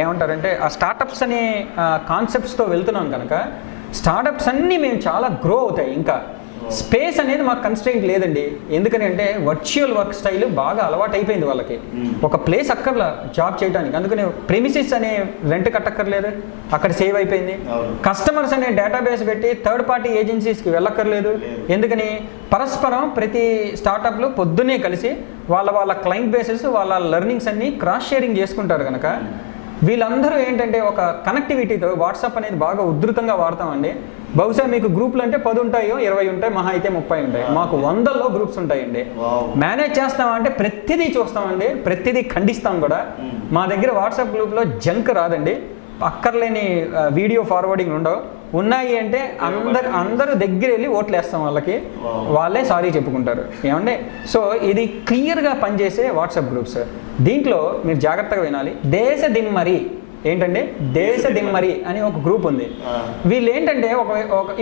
ఏమంటారంటే ఆ స్టార్టప్స్ అనే కాన్సెప్ట్స్తో వెళ్తున్నాం కనుక స్టార్టప్స్ అన్నీ మేము చాలా గ్రో అవుతాయి. ఇంకా స్పేస్ అనేది మాకు కన్స్ట్రెయింట్ లేదండి. ఎందుకని అంటే వర్చువల్ వర్క్ స్టైల్ బాగా అలవాటు అయిపోయింది వాళ్ళకి. ఒక ప్లేస్ అక్కర్లా జాబ్ చేయడానికి, అందుకని ప్రెమిసిస్ అనే రెంట్ కట్టక్కర్లేదు, అక్కడ సేవ్ అయిపోయింది. కస్టమర్స్ అనే డేటాబేస్ పెట్టి థర్డ్ పార్టీ ఏజెన్సీస్కి వెళ్ళక్కర్లేదు. ఎందుకని పరస్పరం ప్రతి స్టార్టప్లు పొద్దున్నే కలిసి వాళ్ళ క్లయింట్ బేసెస్, వాళ్ళ లెర్నింగ్స్ అన్నీ క్రాస్ షేరింగ్ చేసుకుంటారు కనుక వీళ్ళందరూ ఏంటంటే ఒక కనెక్టివిటీతో వాట్సాప్ అనేది బాగా ఉధృతంగా వాడతామండి. బహుశా మీకు గ్రూపులు అంటే 10 ఉంటాయో 20 ఉంటాయి, మహా అయితే 30 ఉంటాయి. మాకు 100లో గ్రూప్స్ ఉంటాయండి. మేనేజ్ చేస్తామంటే ప్రతిదీ చూస్తామండి, ప్రతిదీ ఖండిస్తాం కూడా. మా దగ్గర వాట్సాప్ గ్రూప్లో జంక్ రాదండి, అక్కర్లేని వీడియో ఫార్వర్డింగ్ ఉండవు. ఉన్నాయి అంటే అందరూ దగ్గర వెళ్ళి ఓట్లు వేస్తాం వాళ్ళకి, వాళ్ళే సారీ చెప్పుకుంటారు ఏమండి. సో ఇది క్లియర్గా పనిచేసే వాట్సాప్ గ్రూప్స్. దీంట్లో మీరు జాగ్రత్తగా వినాలి. దేశ దిమ్మరి ఏంటంటే దేశ దిమ్మరి అని ఒక గ్రూప్ ఉంది. వీళ్ళు ఏంటంటే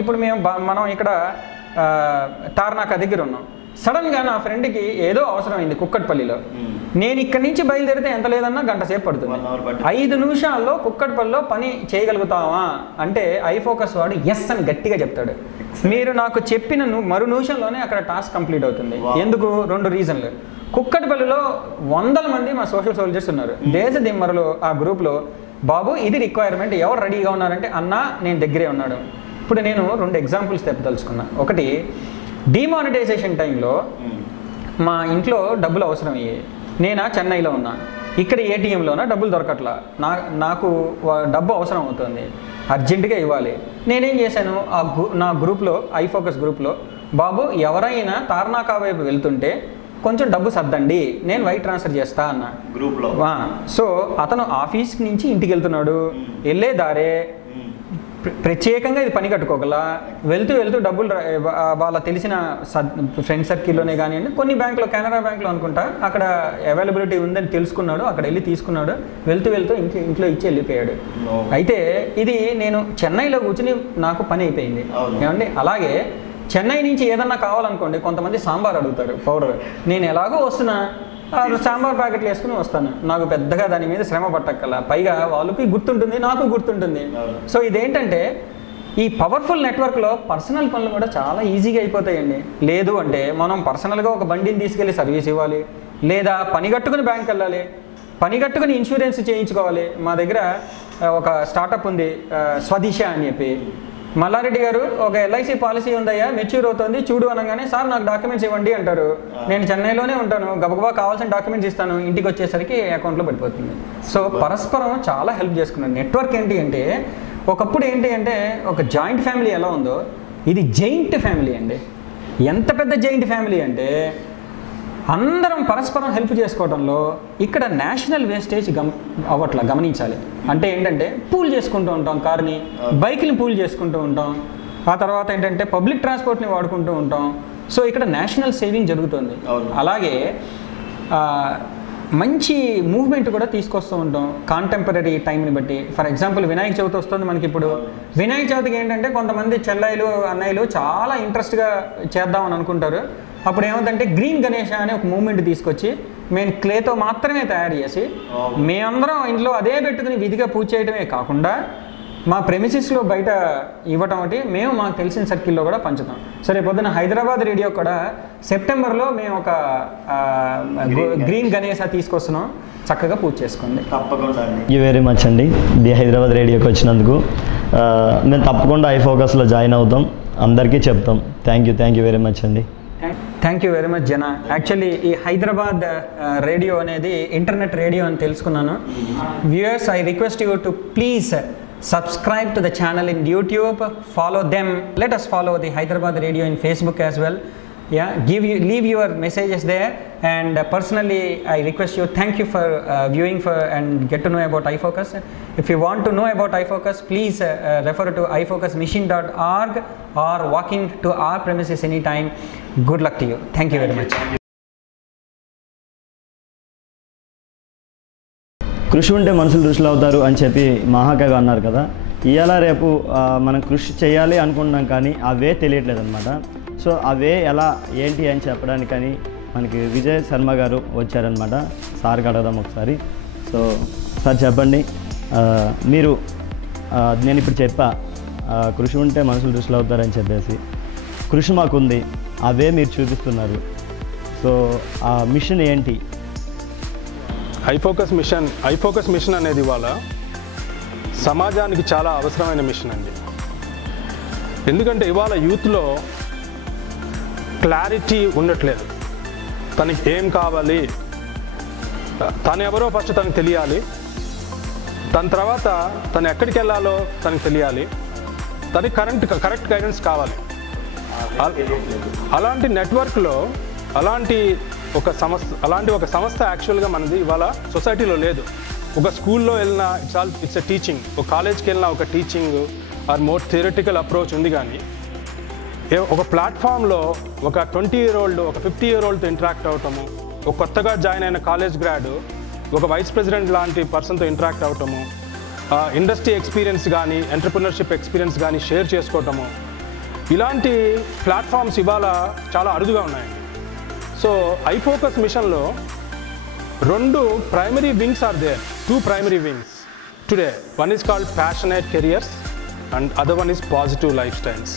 ఇప్పుడు మనం ఇక్కడ తార్నాక దగ్గర ఉన్నాం. సడన్గా నా ఫ్రెండ్కి ఏదో అవసరమైంది కుక్కట్పల్లిలో. నేను ఇక్కడి నుంచి బయలుదేరితే ఎంత లేదన్నా గంట సేపు పడుతుంది. 5 నిమిషాల్లో కుక్కట్పల్లిలో పని చేయగలుగుతావా అంటే ఐఫోకస్ వాడు ఎస్ అని గట్టిగా చెప్తాడు. మీరు నాకు చెప్పిన మరు నిమిషంలోనే అక్కడ టాస్క్ కంప్లీట్ అవుతుంది. ఎందుకు? 2 రీజన్లు. కుక్కట్పల్లిలో 100 మంది మా సోషల్ సోల్జర్స్ ఉన్నారు. దేశ దిమ్మరులో ఆ గ్రూప్లో బాబు ఇది రిక్వైర్మెంట్, ఎవరు రెడీగా ఉన్నారంటే అన్న నేను దగ్గరే ఉన్నాడు. ఇప్పుడు నేను 2 ఎగ్జాంపుల్స్ చెప్పదలుచుకున్నా. ఒకటి, డిమానిటైజేషన్ టైంలో మా ఇంట్లో డబ్బులు అవసరం అయ్యాయి. నేనా చెన్నైలో ఉన్నా, ఇక్కడ ఏటీఎంలోనా డబ్బులు దొరకట్లా, నాకు డబ్బు అవసరం అవుతుంది, అర్జెంటుగా ఇవ్వాలి. నేనేం చేశాను, నా గ్రూప్లో ఐఫోకస్ గ్రూప్లో బాబు ఎవరైనా తార్నాకా వైపు వెళ్తుంటే కొంచెం డబ్బు సర్దండి, నేను వైర్ ట్రాన్స్ఫర్ చేస్తా అన్న గ్రూప్లో. సో అతను ఆఫీస్ నుంచి ఇంటికి వెళ్తున్నాడు, వెళ్ళే దారే ప్రత్యేకంగా ఇది పని కట్టుకోగల వెళ్తూ డబ్బులు వాళ్ళ తెలిసిన ఫ్రెండ్ సర్కిల్లోనే కానివ్వండి, కొన్ని బ్యాంకులో కెనరా బ్యాంకులో అనుకుంటా అక్కడ అవైలబిలిటీ ఉందని తెలుసుకున్నాడు, అక్కడ వెళ్ళి తీసుకున్నాడు, వెళ్తూ ఇంట్లో ఇచ్చి వెళ్ళిపోయాడు. అయితే ఇది నేను చెన్నైలో కూర్చుని నాకు పని అయిపోయింది ఏమండి. అలాగే చెన్నై నుంచి ఏదన్నా కావాలనుకోండి, కొంతమంది సాంబార్ అడుగుతారు పౌడర్, నేను ఎలాగో వస్తున్నా సాంబార్ ప్యాకెట్లు వేసుకుని వస్తాను, నాకు పెద్దగా దాని మీద శ్రమ పట్టక్కల, పైగా వాళ్ళకి గుర్తుంటుంది, నాకు గుర్తుంటుంది. సో ఇదేంటంటే ఈ పవర్ఫుల్ నెట్వర్క్లో పర్సనల్ పనులు కూడా చాలా ఈజీగా అయిపోతాయండి. లేదు అంటే మనం పర్సనల్గా ఒక బండిని తీసుకెళ్ళి సర్వీస్ ఇవ్వాలి, లేదా పని కట్టుకుని బ్యాంక్ వెళ్ళాలి, పని కట్టుకుని ఇన్సూరెన్స్ చేయించుకోవాలి. మా దగ్గర ఒక స్టార్టప్ ఉంది స్వదిశ అని చెప్పి, మల్లారెడ్డి గారు ఒక ఎల్ఐసి పాలసీ ఉందయ్యా, మెచ్యూర్ అవుతుంది చూడు అనగానే సార్ నాకు డాక్యుమెంట్స్ ఇవ్వండి అంటారు. నేను చెన్నైలోనే ఉంటాను, గబగబా కావాల్సిన డాక్యుమెంట్స్ ఇస్తాను, ఇంటికి వచ్చేసరికి అకౌంట్లో పడిపోతుంది. సో పరస్పరం చాలా హెల్ప్ చేసుకున్నాను. నెట్వర్క్ ఏంటి అంటే ఒకప్పుడు ఏంటి అంటే ఒక జాయింట్ ఫ్యామిలీ ఎలా ఉందో ఇది జైంట్ ఫ్యామిలీ అండి. ఎంత పెద్ద జైంట్ ఫ్యామిలీ అంటే అందరం పరస్పరం హెల్ప్ చేసుకోవడంలో ఇక్కడ నేషనల్ వేస్టేజ్ అవ్వట్లా గమనించాలి. అంటే ఏంటంటే పూల్ చేసుకుంటూ ఉంటాం, కార్ని బైక్ని పూల్ చేసుకుంటూ ఉంటాం, ఆ తర్వాత ఏంటంటే పబ్లిక్ ట్రాన్స్పోర్ట్ని వాడుకుంటూ ఉంటాం. సో ఇక్కడ నేషనల్ సేవింగ్ జరుగుతుంది. అలాగే మంచి మూవ్మెంట్ కూడా తీసుకొస్తూ ఉంటాం కాంటెంపరీ టైంని బట్టి. ఫర్ ఎగ్జాంపుల్ వినాయక చవితి వస్తుంది మనకి. ఇప్పుడు వినాయక చవితికి ఏంటంటే కొంతమంది చెల్లైలు అన్నయ్యలు చాలా ఇంట్రెస్ట్గా చేద్దామని అనుకుంటారు. అప్పుడు ఏమంటే గ్రీన్ గణేష అనే ఒక మూవ్మెంట్ తీసుకొచ్చి మేము క్లేతో మాత్రమే తయారు చేసి మేమందరం ఇంట్లో అదే పెట్టుకుని విధిగా పూజ చేయడమే కాకుండా మా ప్రెమిసిస్లో బయట ఇవ్వటం ఒకటి, మేము మాకు తెలిసిన సర్కిల్లో కూడా పంచుతాం. సరే పొద్దున హైదరాబాద్ రేడియో కూడా సెప్టెంబర్లో మేము ఒక గ్రీన్ గణేష తీసుకొస్తున్నాం, చక్కగా పూజ చేసుకోండి. తప్పకుండా అండి. థ్యాంక్ యూ వెరీ మచ్ అండి ది హైదరాబాద్ రేడియోకి వచ్చినందుకు. మేము తప్పకుండా ఐఫోకస్లో జాయిన్ అవుతాం, అందరికీ చెప్తాం. థ్యాంక్ యూ వెరీ మచ్ అండి. థ్యాంక్ యూ వెరీ మచ్ జన. యాక్చువల్లీ ఈ హైదరాబాద్ రేడియో అనేది ఇంటర్నెట్ రేడియో అని తెలుసుకున్నాను. Viewers, I request you to please subscribe to the channel in YouTube, follow them, let us follow the Hyderabad Radio in Facebook as well. Yeah, leave your messages there, and personally I request you, thank you for viewing for and get to know about iFocus. If you want to know about iFocus, please refer to ifocusmission.org or walk in to our premises anytime. Good luck to you. Thank you very much. కృషి ఉంటే మనుషులు ఋషులు అవుతారు అని చెప్పి మహాకవి అన్నారు కదా. ఇవాళ రేపు మనం కృషి చేయాలి అనుకుంటున్నాం కానీ అవే తెలియట్లేదు అనమాట. సో అవే ఎలా ఏంటి అని చెప్పడానికని మనకి విజయ్ శర్మ గారు వచ్చారనమాట. సార్కి అడగదాం ఒకసారి. సో సార్ చెప్పండి, మీరు నేను ఇప్పుడు చెప్పా కృషి ఉంటే మనుషులు ఋషులు అవుతారని చెప్పేసి, కృషి మాకుంది, అవే మీరు చూపిస్తున్నారు. సో ఆ మిషన్ ఏంటి? ఐఫోకస్ మిషన్ అనేది ఇవాళ సమాజానికి చాలా అవసరమైన మిషన్ అండి. ఎందుకంటే ఇవాళ యూత్లో క్లారిటీ ఉండట్లేదు. తనకి ఏం కావాలి, తను ఎవరో ఫస్ట్ తనకు తెలియాలి, తన తర్వాత తను ఎక్కడికి వెళ్ళాలో తనకు తెలియాలి, తనకి కరెక్ట్ గైడెన్స్ కావాలి. అలాంటి నెట్వర్క్లో అలాంటి ఒక సంస్థ యాక్చువల్గా మనది ఇవాళ సొసైటీలో లేదు. ఒక స్కూల్లో వెళ్ళినా ఇట్స్ ఎ టీచింగ్, ఒక కాలేజ్కి వెళ్ళినా ఒక teaching or more theoretical approach ఉంది. కానీ ఒక ప్లాట్ఫామ్లో ఒక 20-year-old ఒక 50-year-oldతో ఇంటరాక్ట్ అవటము, ఒక కొత్తగా జాయిన్ అయిన కాలేజ్ గ్రాడ్ ఒక వైస్ ప్రెసిడెంట్ లాంటి పర్సన్తో ఇంటరాక్ట్ అవటము, ఇండస్ట్రీ ఎక్స్పీరియన్స్ కానీ ఎంటర్ప్రినర్షిప్ ఎక్స్పీరియన్స్ కానీ షేర్ చేసుకోవటము, ఇలాంటి ప్లాట్ఫామ్స్ ఇవాళ చాలా అరుదుగా ఉన్నాయండి. సో ఐఫోకస్ మిషన్లో 2 primary wings are there, 2 primary wings today. One is called passionate careers and other one is positive lifestyles.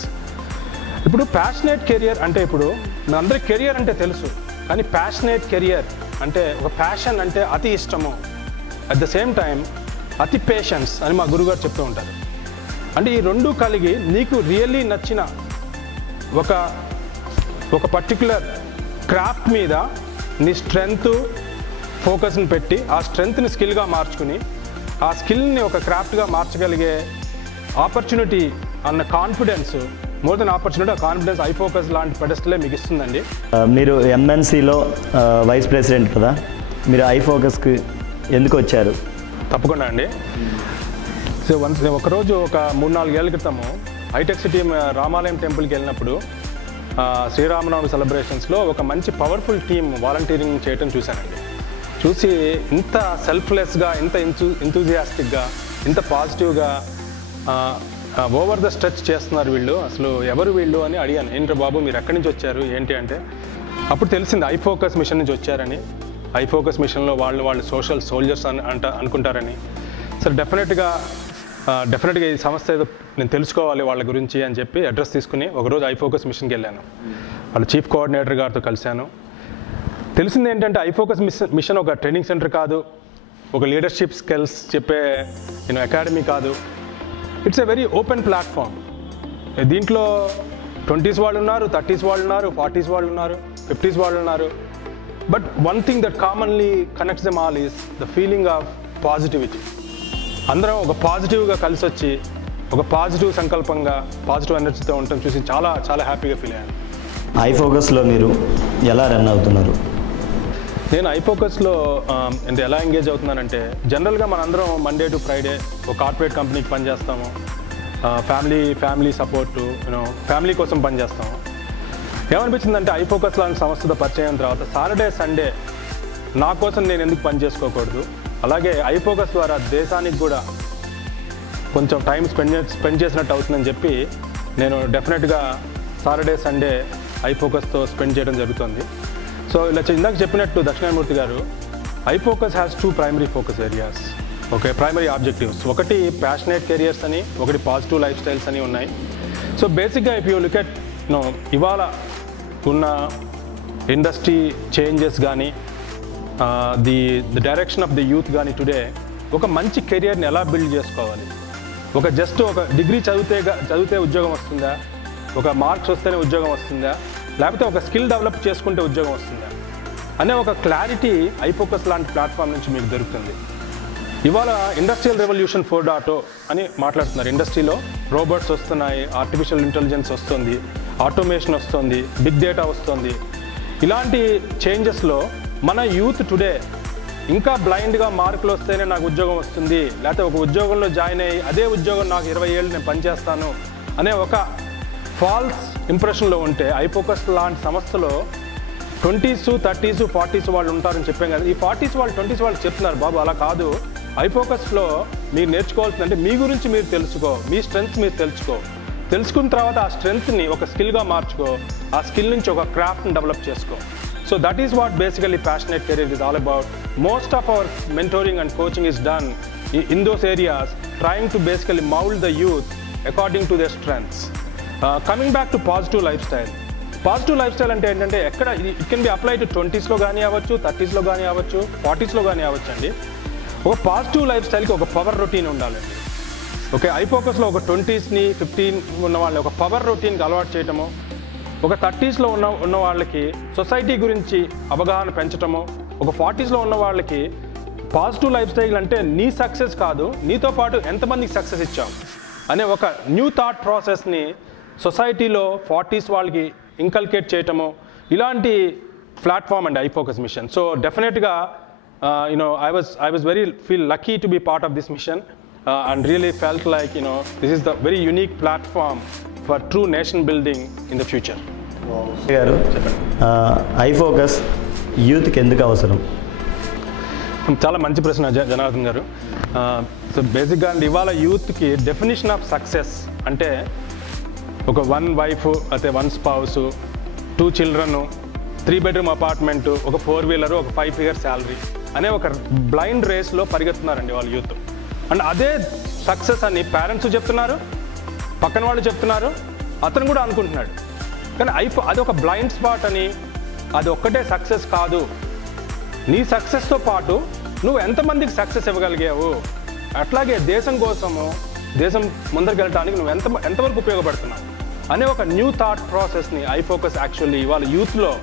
ఇప్పుడు ప్యాషనేట్ కెరియర్ అంటే, ఇప్పుడు మనందరికీ కెరియర్ అంటే తెలుసు, కానీ ప్యాషనేట్ కెరియర్ అంటే ఒక ప్యాషన్ అంటే అతి ఇష్టము, అట్ ద సేమ్ టైం అతి పేషెన్స్ అని మా గురుగారు చెప్తూ ఉంటారు. అంటే ఈ 2 కలిగి నీకు రియల్లీ నచ్చిన ఒక పర్టిక్యులర్ క్రాఫ్ట్ మీద నీ స్ట్రెంగ్త్ ఫోకస్ని పెట్టి ఆ స్ట్రెంగ్త్ని స్కిల్గా మార్చుకుని ఆ స్కిల్ని ఒక క్రాఫ్ట్గా మార్చగలిగే ఆపర్చునిటీ అన్న కాన్ఫిడెన్స్, మోర్ దెన్ ఆపర్చునిటీ, ఆ కాన్ఫిడెన్స్ ఐఫోకస్ లాంటి పెడెస్టలే మీకు ఇస్తుందండి. మీరు ఎంఎన్సీలో వైస్ ప్రెసిడెంట్ కదా, మీరు ఐఫోకస్కి ఎందుకు వచ్చారు? తప్పకుండా అండి. సో ఒకరోజు ఒక 3-4 ఏళ్ళ క్రితము హైటెక్ సిటీ రామాలయం టెంపుల్కి వెళ్ళినప్పుడు శ్రీరామనవమి సెలబ్రేషన్స్లో ఒక మంచి పవర్ఫుల్ టీమ్ వాలంటీరింగ్ చేయటం చూశానండి. చూసి ఇంత సెల్ఫ్లెస్గా, ఇంత ఎంతూజియాస్టిక్గా, ఇంత పాజిటివ్గా ఓవర్ ద స్ట్రెచ్ చేస్తున్నారు వీళ్ళు, అసలు ఎవరు వీళ్ళు అని అడిగాను. ఏంట్రా బాబు మీరు ఎక్కడి నుంచి వచ్చారు ఏంటి అంటే అప్పుడు తెలిసింది ఐఫోకస్ మిషన్ నుంచి వచ్చారని. ఐఫోకస్ మిషన్లో వాళ్ళు సోషల్ సోల్జర్స్ అనుకుంటారని. సరే డెఫినెట్గా ఈ సంస్థ ఏదో నేను తెలుసుకోవాలి వాళ్ళ గురించి అని చెప్పి అడ్రస్ తీసుకుని ఒకరోజు ఐఫోకస్ మిషన్కి వెళ్ళాను. వాళ్ళ చీఫ్ కోఆర్డినేటర్ గారితో కలిశాను. తెలిసింది ఏంటంటే ఐఫోకస్ మిషన్ ఒక ట్రైనింగ్ సెంటర్ కాదు, ఒక లీడర్షిప్ స్కిల్స్ చెప్పే అకాడమీ కాదు. It's a very open platform. దీంట్లో 20s వాళ్ళు ఉన్నారు, 30s వాళ్ళు ఉన్నారు, 40s వాళ్ళు ఉన్నారు, 50s వాళ్ళు ఉన్నారు. But one thing that commonly connects them all is the feeling of positivity. అందరం ఒక పాజిటివ్గా కలిసి వచ్చి ఒక పాజిటివ్ సంకల్పంగా పాజిటివ్ ఎనర్జీతో ఉండటం చూసి చాలా చాలా హ్యాపీగా ఫీల్ అయ్యాను. ఐఫోకస్లో మీరు ఎలా రన్ అవుతున్నారు? నేను ఐఫోకస్లో అంటే ఎలా ఎంగేజ్ అవుతున్నానంటే జనరల్గా మనందరం మండే టు ఫ్రైడే ఒక కార్పొరేట్ కంపెనీకి పనిచేస్తాము, ఫ్యామిలీ సపోర్టు ఫ్యామిలీ కోసం పనిచేస్తాము. ఏమనిపించిందంటే ఐఫోకస్ లాంటి సంస్థతో పరిచయం తర్వాత సాటర్డే సండే నా కోసం నేను ఎందుకు పని చేసుకోకూడదు, అలాగే ఐఫోకస్ ద్వారా దేశానికి కూడా కొంచెం టైం స్పెండ్ చేసినట్టు అవుతుందని చెప్పి నేను డెఫినెట్గా సాటర్డే సండే ఐఫోకస్తో స్పెండ్ చేయడం జరుగుతుంది. సో ఇలా ఇందాక చెప్పినట్టు దక్షిణామూర్తి గారు, iFocus has 2 primary focus areas, okay, primary objectives. ఒకటి ప్యాషనేట్ కెరియర్స్ అని, ఒకటి పాజిటివ్ లైఫ్ స్టైల్స్ అని ఉన్నాయి. సో బేసిక్గా ఇఫ్ యూ లుక్ ఎట్ ఇవాళ ఉన్న ఇండస్ట్రీ చేంజెస్ కానీ the direction of the youth కానీ టుడే ఒక మంచి కెరియర్ని ఎలా బిల్డ్ చేసుకోవాలి, ఒక డిగ్రీ చదివితే ఉద్యోగం వస్తుందా, ఒక మార్క్స్ వస్తేనే ఉద్యోగం వస్తుందా, లేకపోతే ఒక స్కిల్ డెవలప్ చేసుకుంటే ఉద్యోగం వస్తుందా అనే ఒక క్లారిటీ ఐఫోకస్ లాంటి ప్లాట్ఫామ్ నుంచి మీకు దొరుకుతుంది. ఇవాళ ఇండస్ట్రియల్ రెవల్యూషన్ 4.0 అని మాట్లాడుతున్నారు. ఇండస్ట్రీలో రోబోట్స్ వస్తున్నాయి, ఆర్టిఫిషియల్ ఇంటెలిజెన్స్ వస్తుంది, ఆటోమేషన్ వస్తుంది, బిగ్ డేటా వస్తుంది. ఇలాంటి చేంజెస్లో మన యూత్ టుడే ఇంకా బ్లైండ్గా మార్కులు వస్తేనే నాకు ఉద్యోగం వస్తుంది, లేకపోతే ఒక ఉద్యోగంలో జాయిన్ అయ్యి అదే ఉద్యోగం నాకు 20 ఏళ్ళు నేను పనిచేస్తాను అనే ఒక ఫాల్స్ ఇంప్రెషన్లో ఉంటే ఐఫోకస్ లాంటి సంస్థలో 20s, 30s, 40s వాళ్ళు ఉంటారని చెప్పాం కదా. ఈ 40s వాళ్ళు 20s వాళ్ళు చెప్తున్నారు, బాబు అలా కాదు, ఐఫోకస్లో మీరు నేర్చుకోవాల్సిందంటే మీ గురించి మీరు తెలుసుకో, మీ స్ట్రెంగ్త్ మీరు తెలుసుకున్న తర్వాత ఆ స్ట్రెంగ్త్ని ఒక స్కిల్గా మార్చుకో, ఆ స్కిల్ నుంచి ఒక క్రాఫ్ట్ని డెవలప్ చేసుకో. So that is what basically Passionate Career is all about. Most of our mentoring and coaching is done in those areas, trying to basically mold the youth according to their strengths. Coming back to positive lifestyle. Positive lifestyle అంటే ఏంటంటే ఎక్కడ it can be apply to 20sలో కానీ అవ్వచ్చు, 30sలో కానీ అవ్వచ్చు, 40sలో కానీ అవ్వచ్చు అండి. ఒక పాజిటివ్ లైఫ్ స్టైల్కి ఒక పవర్ రొటీన్ ఉండాలండి. ఓకే, ఐఫోకస్లో ఒక 20s, 15 ఉన్న వాళ్ళని ఒక పవర్ రొటీన్కి అలవాటు చేయటము, ఒక 30sలో ఉన్న వాళ్ళకి సొసైటీ గురించి అవగాహన పెంచటము, ఒక 40sలో ఉన్న వాళ్ళకి పాజిటివ్ లైఫ్ స్టైల్ అంటే నీ సక్సెస్ కాదు, నీతో పాటు ఎంతమందికి సక్సెస్ ఇచ్చావు అనే ఒక న్యూ థాట్ ప్రాసెస్ని సొసైటీలో 40s వాళ్ళకి ఇంకల్కేట్ చేయటము, ఇలాంటి ప్లాట్ఫామ్ అండి ఐఫోకస్ మిషన్. సో డెఫినెట్గా I was feel lucky to be part of this mission and really felt like this is the very unique platform for true nation building in the future. గారు, iFocus యూత్కి ఎందుకు అవసరం? చాలా మంచి ప్రశ్న జనార్దన్ గారు. So బేసిక్గా అండి ఇవాళ యూత్కి డెఫినేషన్ ఆఫ్ సక్సెస్ అంటే ఒక 1 వైఫ్ అయితే 1 స్పౌస్, 2 చిల్డ్రన్, 3 bedroom అపార్ట్మెంటు, ఒక 4-wheeler, ఒక 5 figure శాలరీ అనే ఒక బ్లైండ్ రేస్లో పరిగెత్తున్నారండి వాళ్ళ యూత్. అండ్ అదే సక్సెస్ అని పేరెంట్స్ చెప్తున్నారు, పక్కన వాళ్ళు చెప్తున్నారు, అతను కూడా అనుకుంటున్నాడు. కానీ అది ఒక బ్లైండ్ స్పాట్ అని, అది ఒక్కటే సక్సెస్ కాదు. నీ సక్సెస్తో పాటు నువ్వు ఎంతమందికి సక్సెస్ ఇవ్వగలిగావు, అట్లాగే దేశం కోసము దేశం ముందరికి వెళ్ళడానికి నువ్వు ఎంతవరకు ఉపయోగపడుతున్నావు అనే ఒక న్యూ థాట్ ప్రాసెస్ని ఐఫోకస్ యాక్చువల్లీ ఇవాళ యూత్లో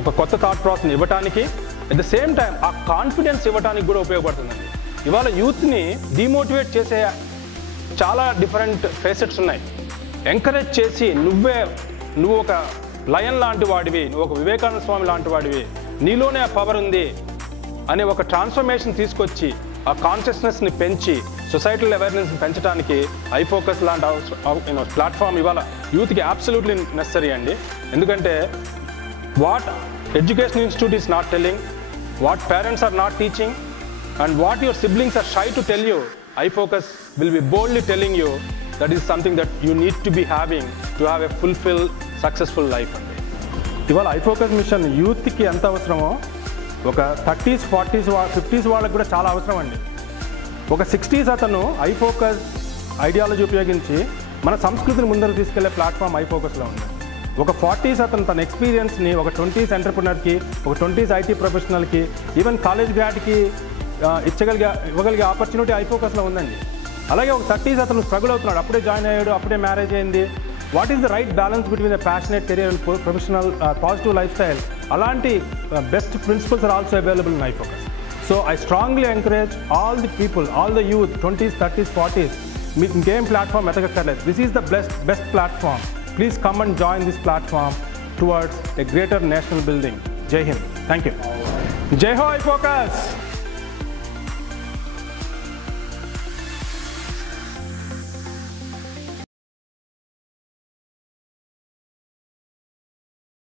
ఒక కొత్త థాట్ ప్రాసెస్ని ఇవ్వడానికి, అట్ ద సేమ్ టైం ఆ కాన్ఫిడెన్స్ ఇవ్వడానికి కూడా ఉపయోగపడుతుందండి. ఇవాళ యూత్ని డిమోటివేట్ చేసే చాలా డిఫరెంట్ ఫేసెట్స్ ఉన్నాయి. ఎంకరేజ్ చేసి నువ్వు ఒక లయన్ లాంటి వాడివి, నువ్వు ఒక వివేకానంద స్వామి లాంటి వాడివి, నీలోనే ఆ పవర్ ఉంది అనే ఒక ట్రాన్స్ఫర్మేషన్ తీసుకొచ్చి ఆ కాన్షియస్నెస్ని పెంచి సొసైటల్ అవేర్నెస్ని పెంచడానికి ఐఫోకస్ లాంటి ప్లాట్ఫామ్ ఇవాళ యూత్కి అబ్సల్యూట్లీ నెసరీ అండి. ఎందుకంటే what education institute is not telling, what parents are not teaching, and what your siblings are shy to tell you iFocus will be boldly telling you that is something that you need to be having to have a fulfilled, successful life. ఇవాళ iFocus machine యూత్కి ఎంత అవసరమో ఒక 30s, 40s, 50s వాళ్ళకి కూడా చాలా అవసరం అండి. ఒక 60s అతను iFocus ఐడియాలజీ ఉపయోగించి మన సంస్కృతిని ముందరకు తీసుకెళ్లే ప్లాట్ఫామ్ iFocusలో ఉంది. ఒక 40s అతను తన ఎక్స్పీరియన్స్ని ఒక 20s ఎంటర్ప్రినర్కి, ఒక 20s ఐటీ ప్రొఫెషనల్కి, ఈవెన్ కాలేజ్ గ్రాడ్కి ఇవ్వగలిగే ఆపర్చునిటీ iFocusలో ఉందండి. అలాగే ఒక 30s అతను స్ట్రగుల్ అవుతున్నాడు, అప్పుడే జాయిన్ అయ్యాడు, అప్పుడే మ్యారేజ్ అయింది. What is the right balance between the passionate career and professional positive life style? అలాంటి best principles are also available in iFocus. So I strongly encourage all the people, all the youth 20s, 30s, 40s, మీకు ఇంకేం platform ఎతకక్కర్లేదు. This is the best platform. Please come and join this platform towards a greater national building. జై హింద్. Thank you. జై హో iFocus.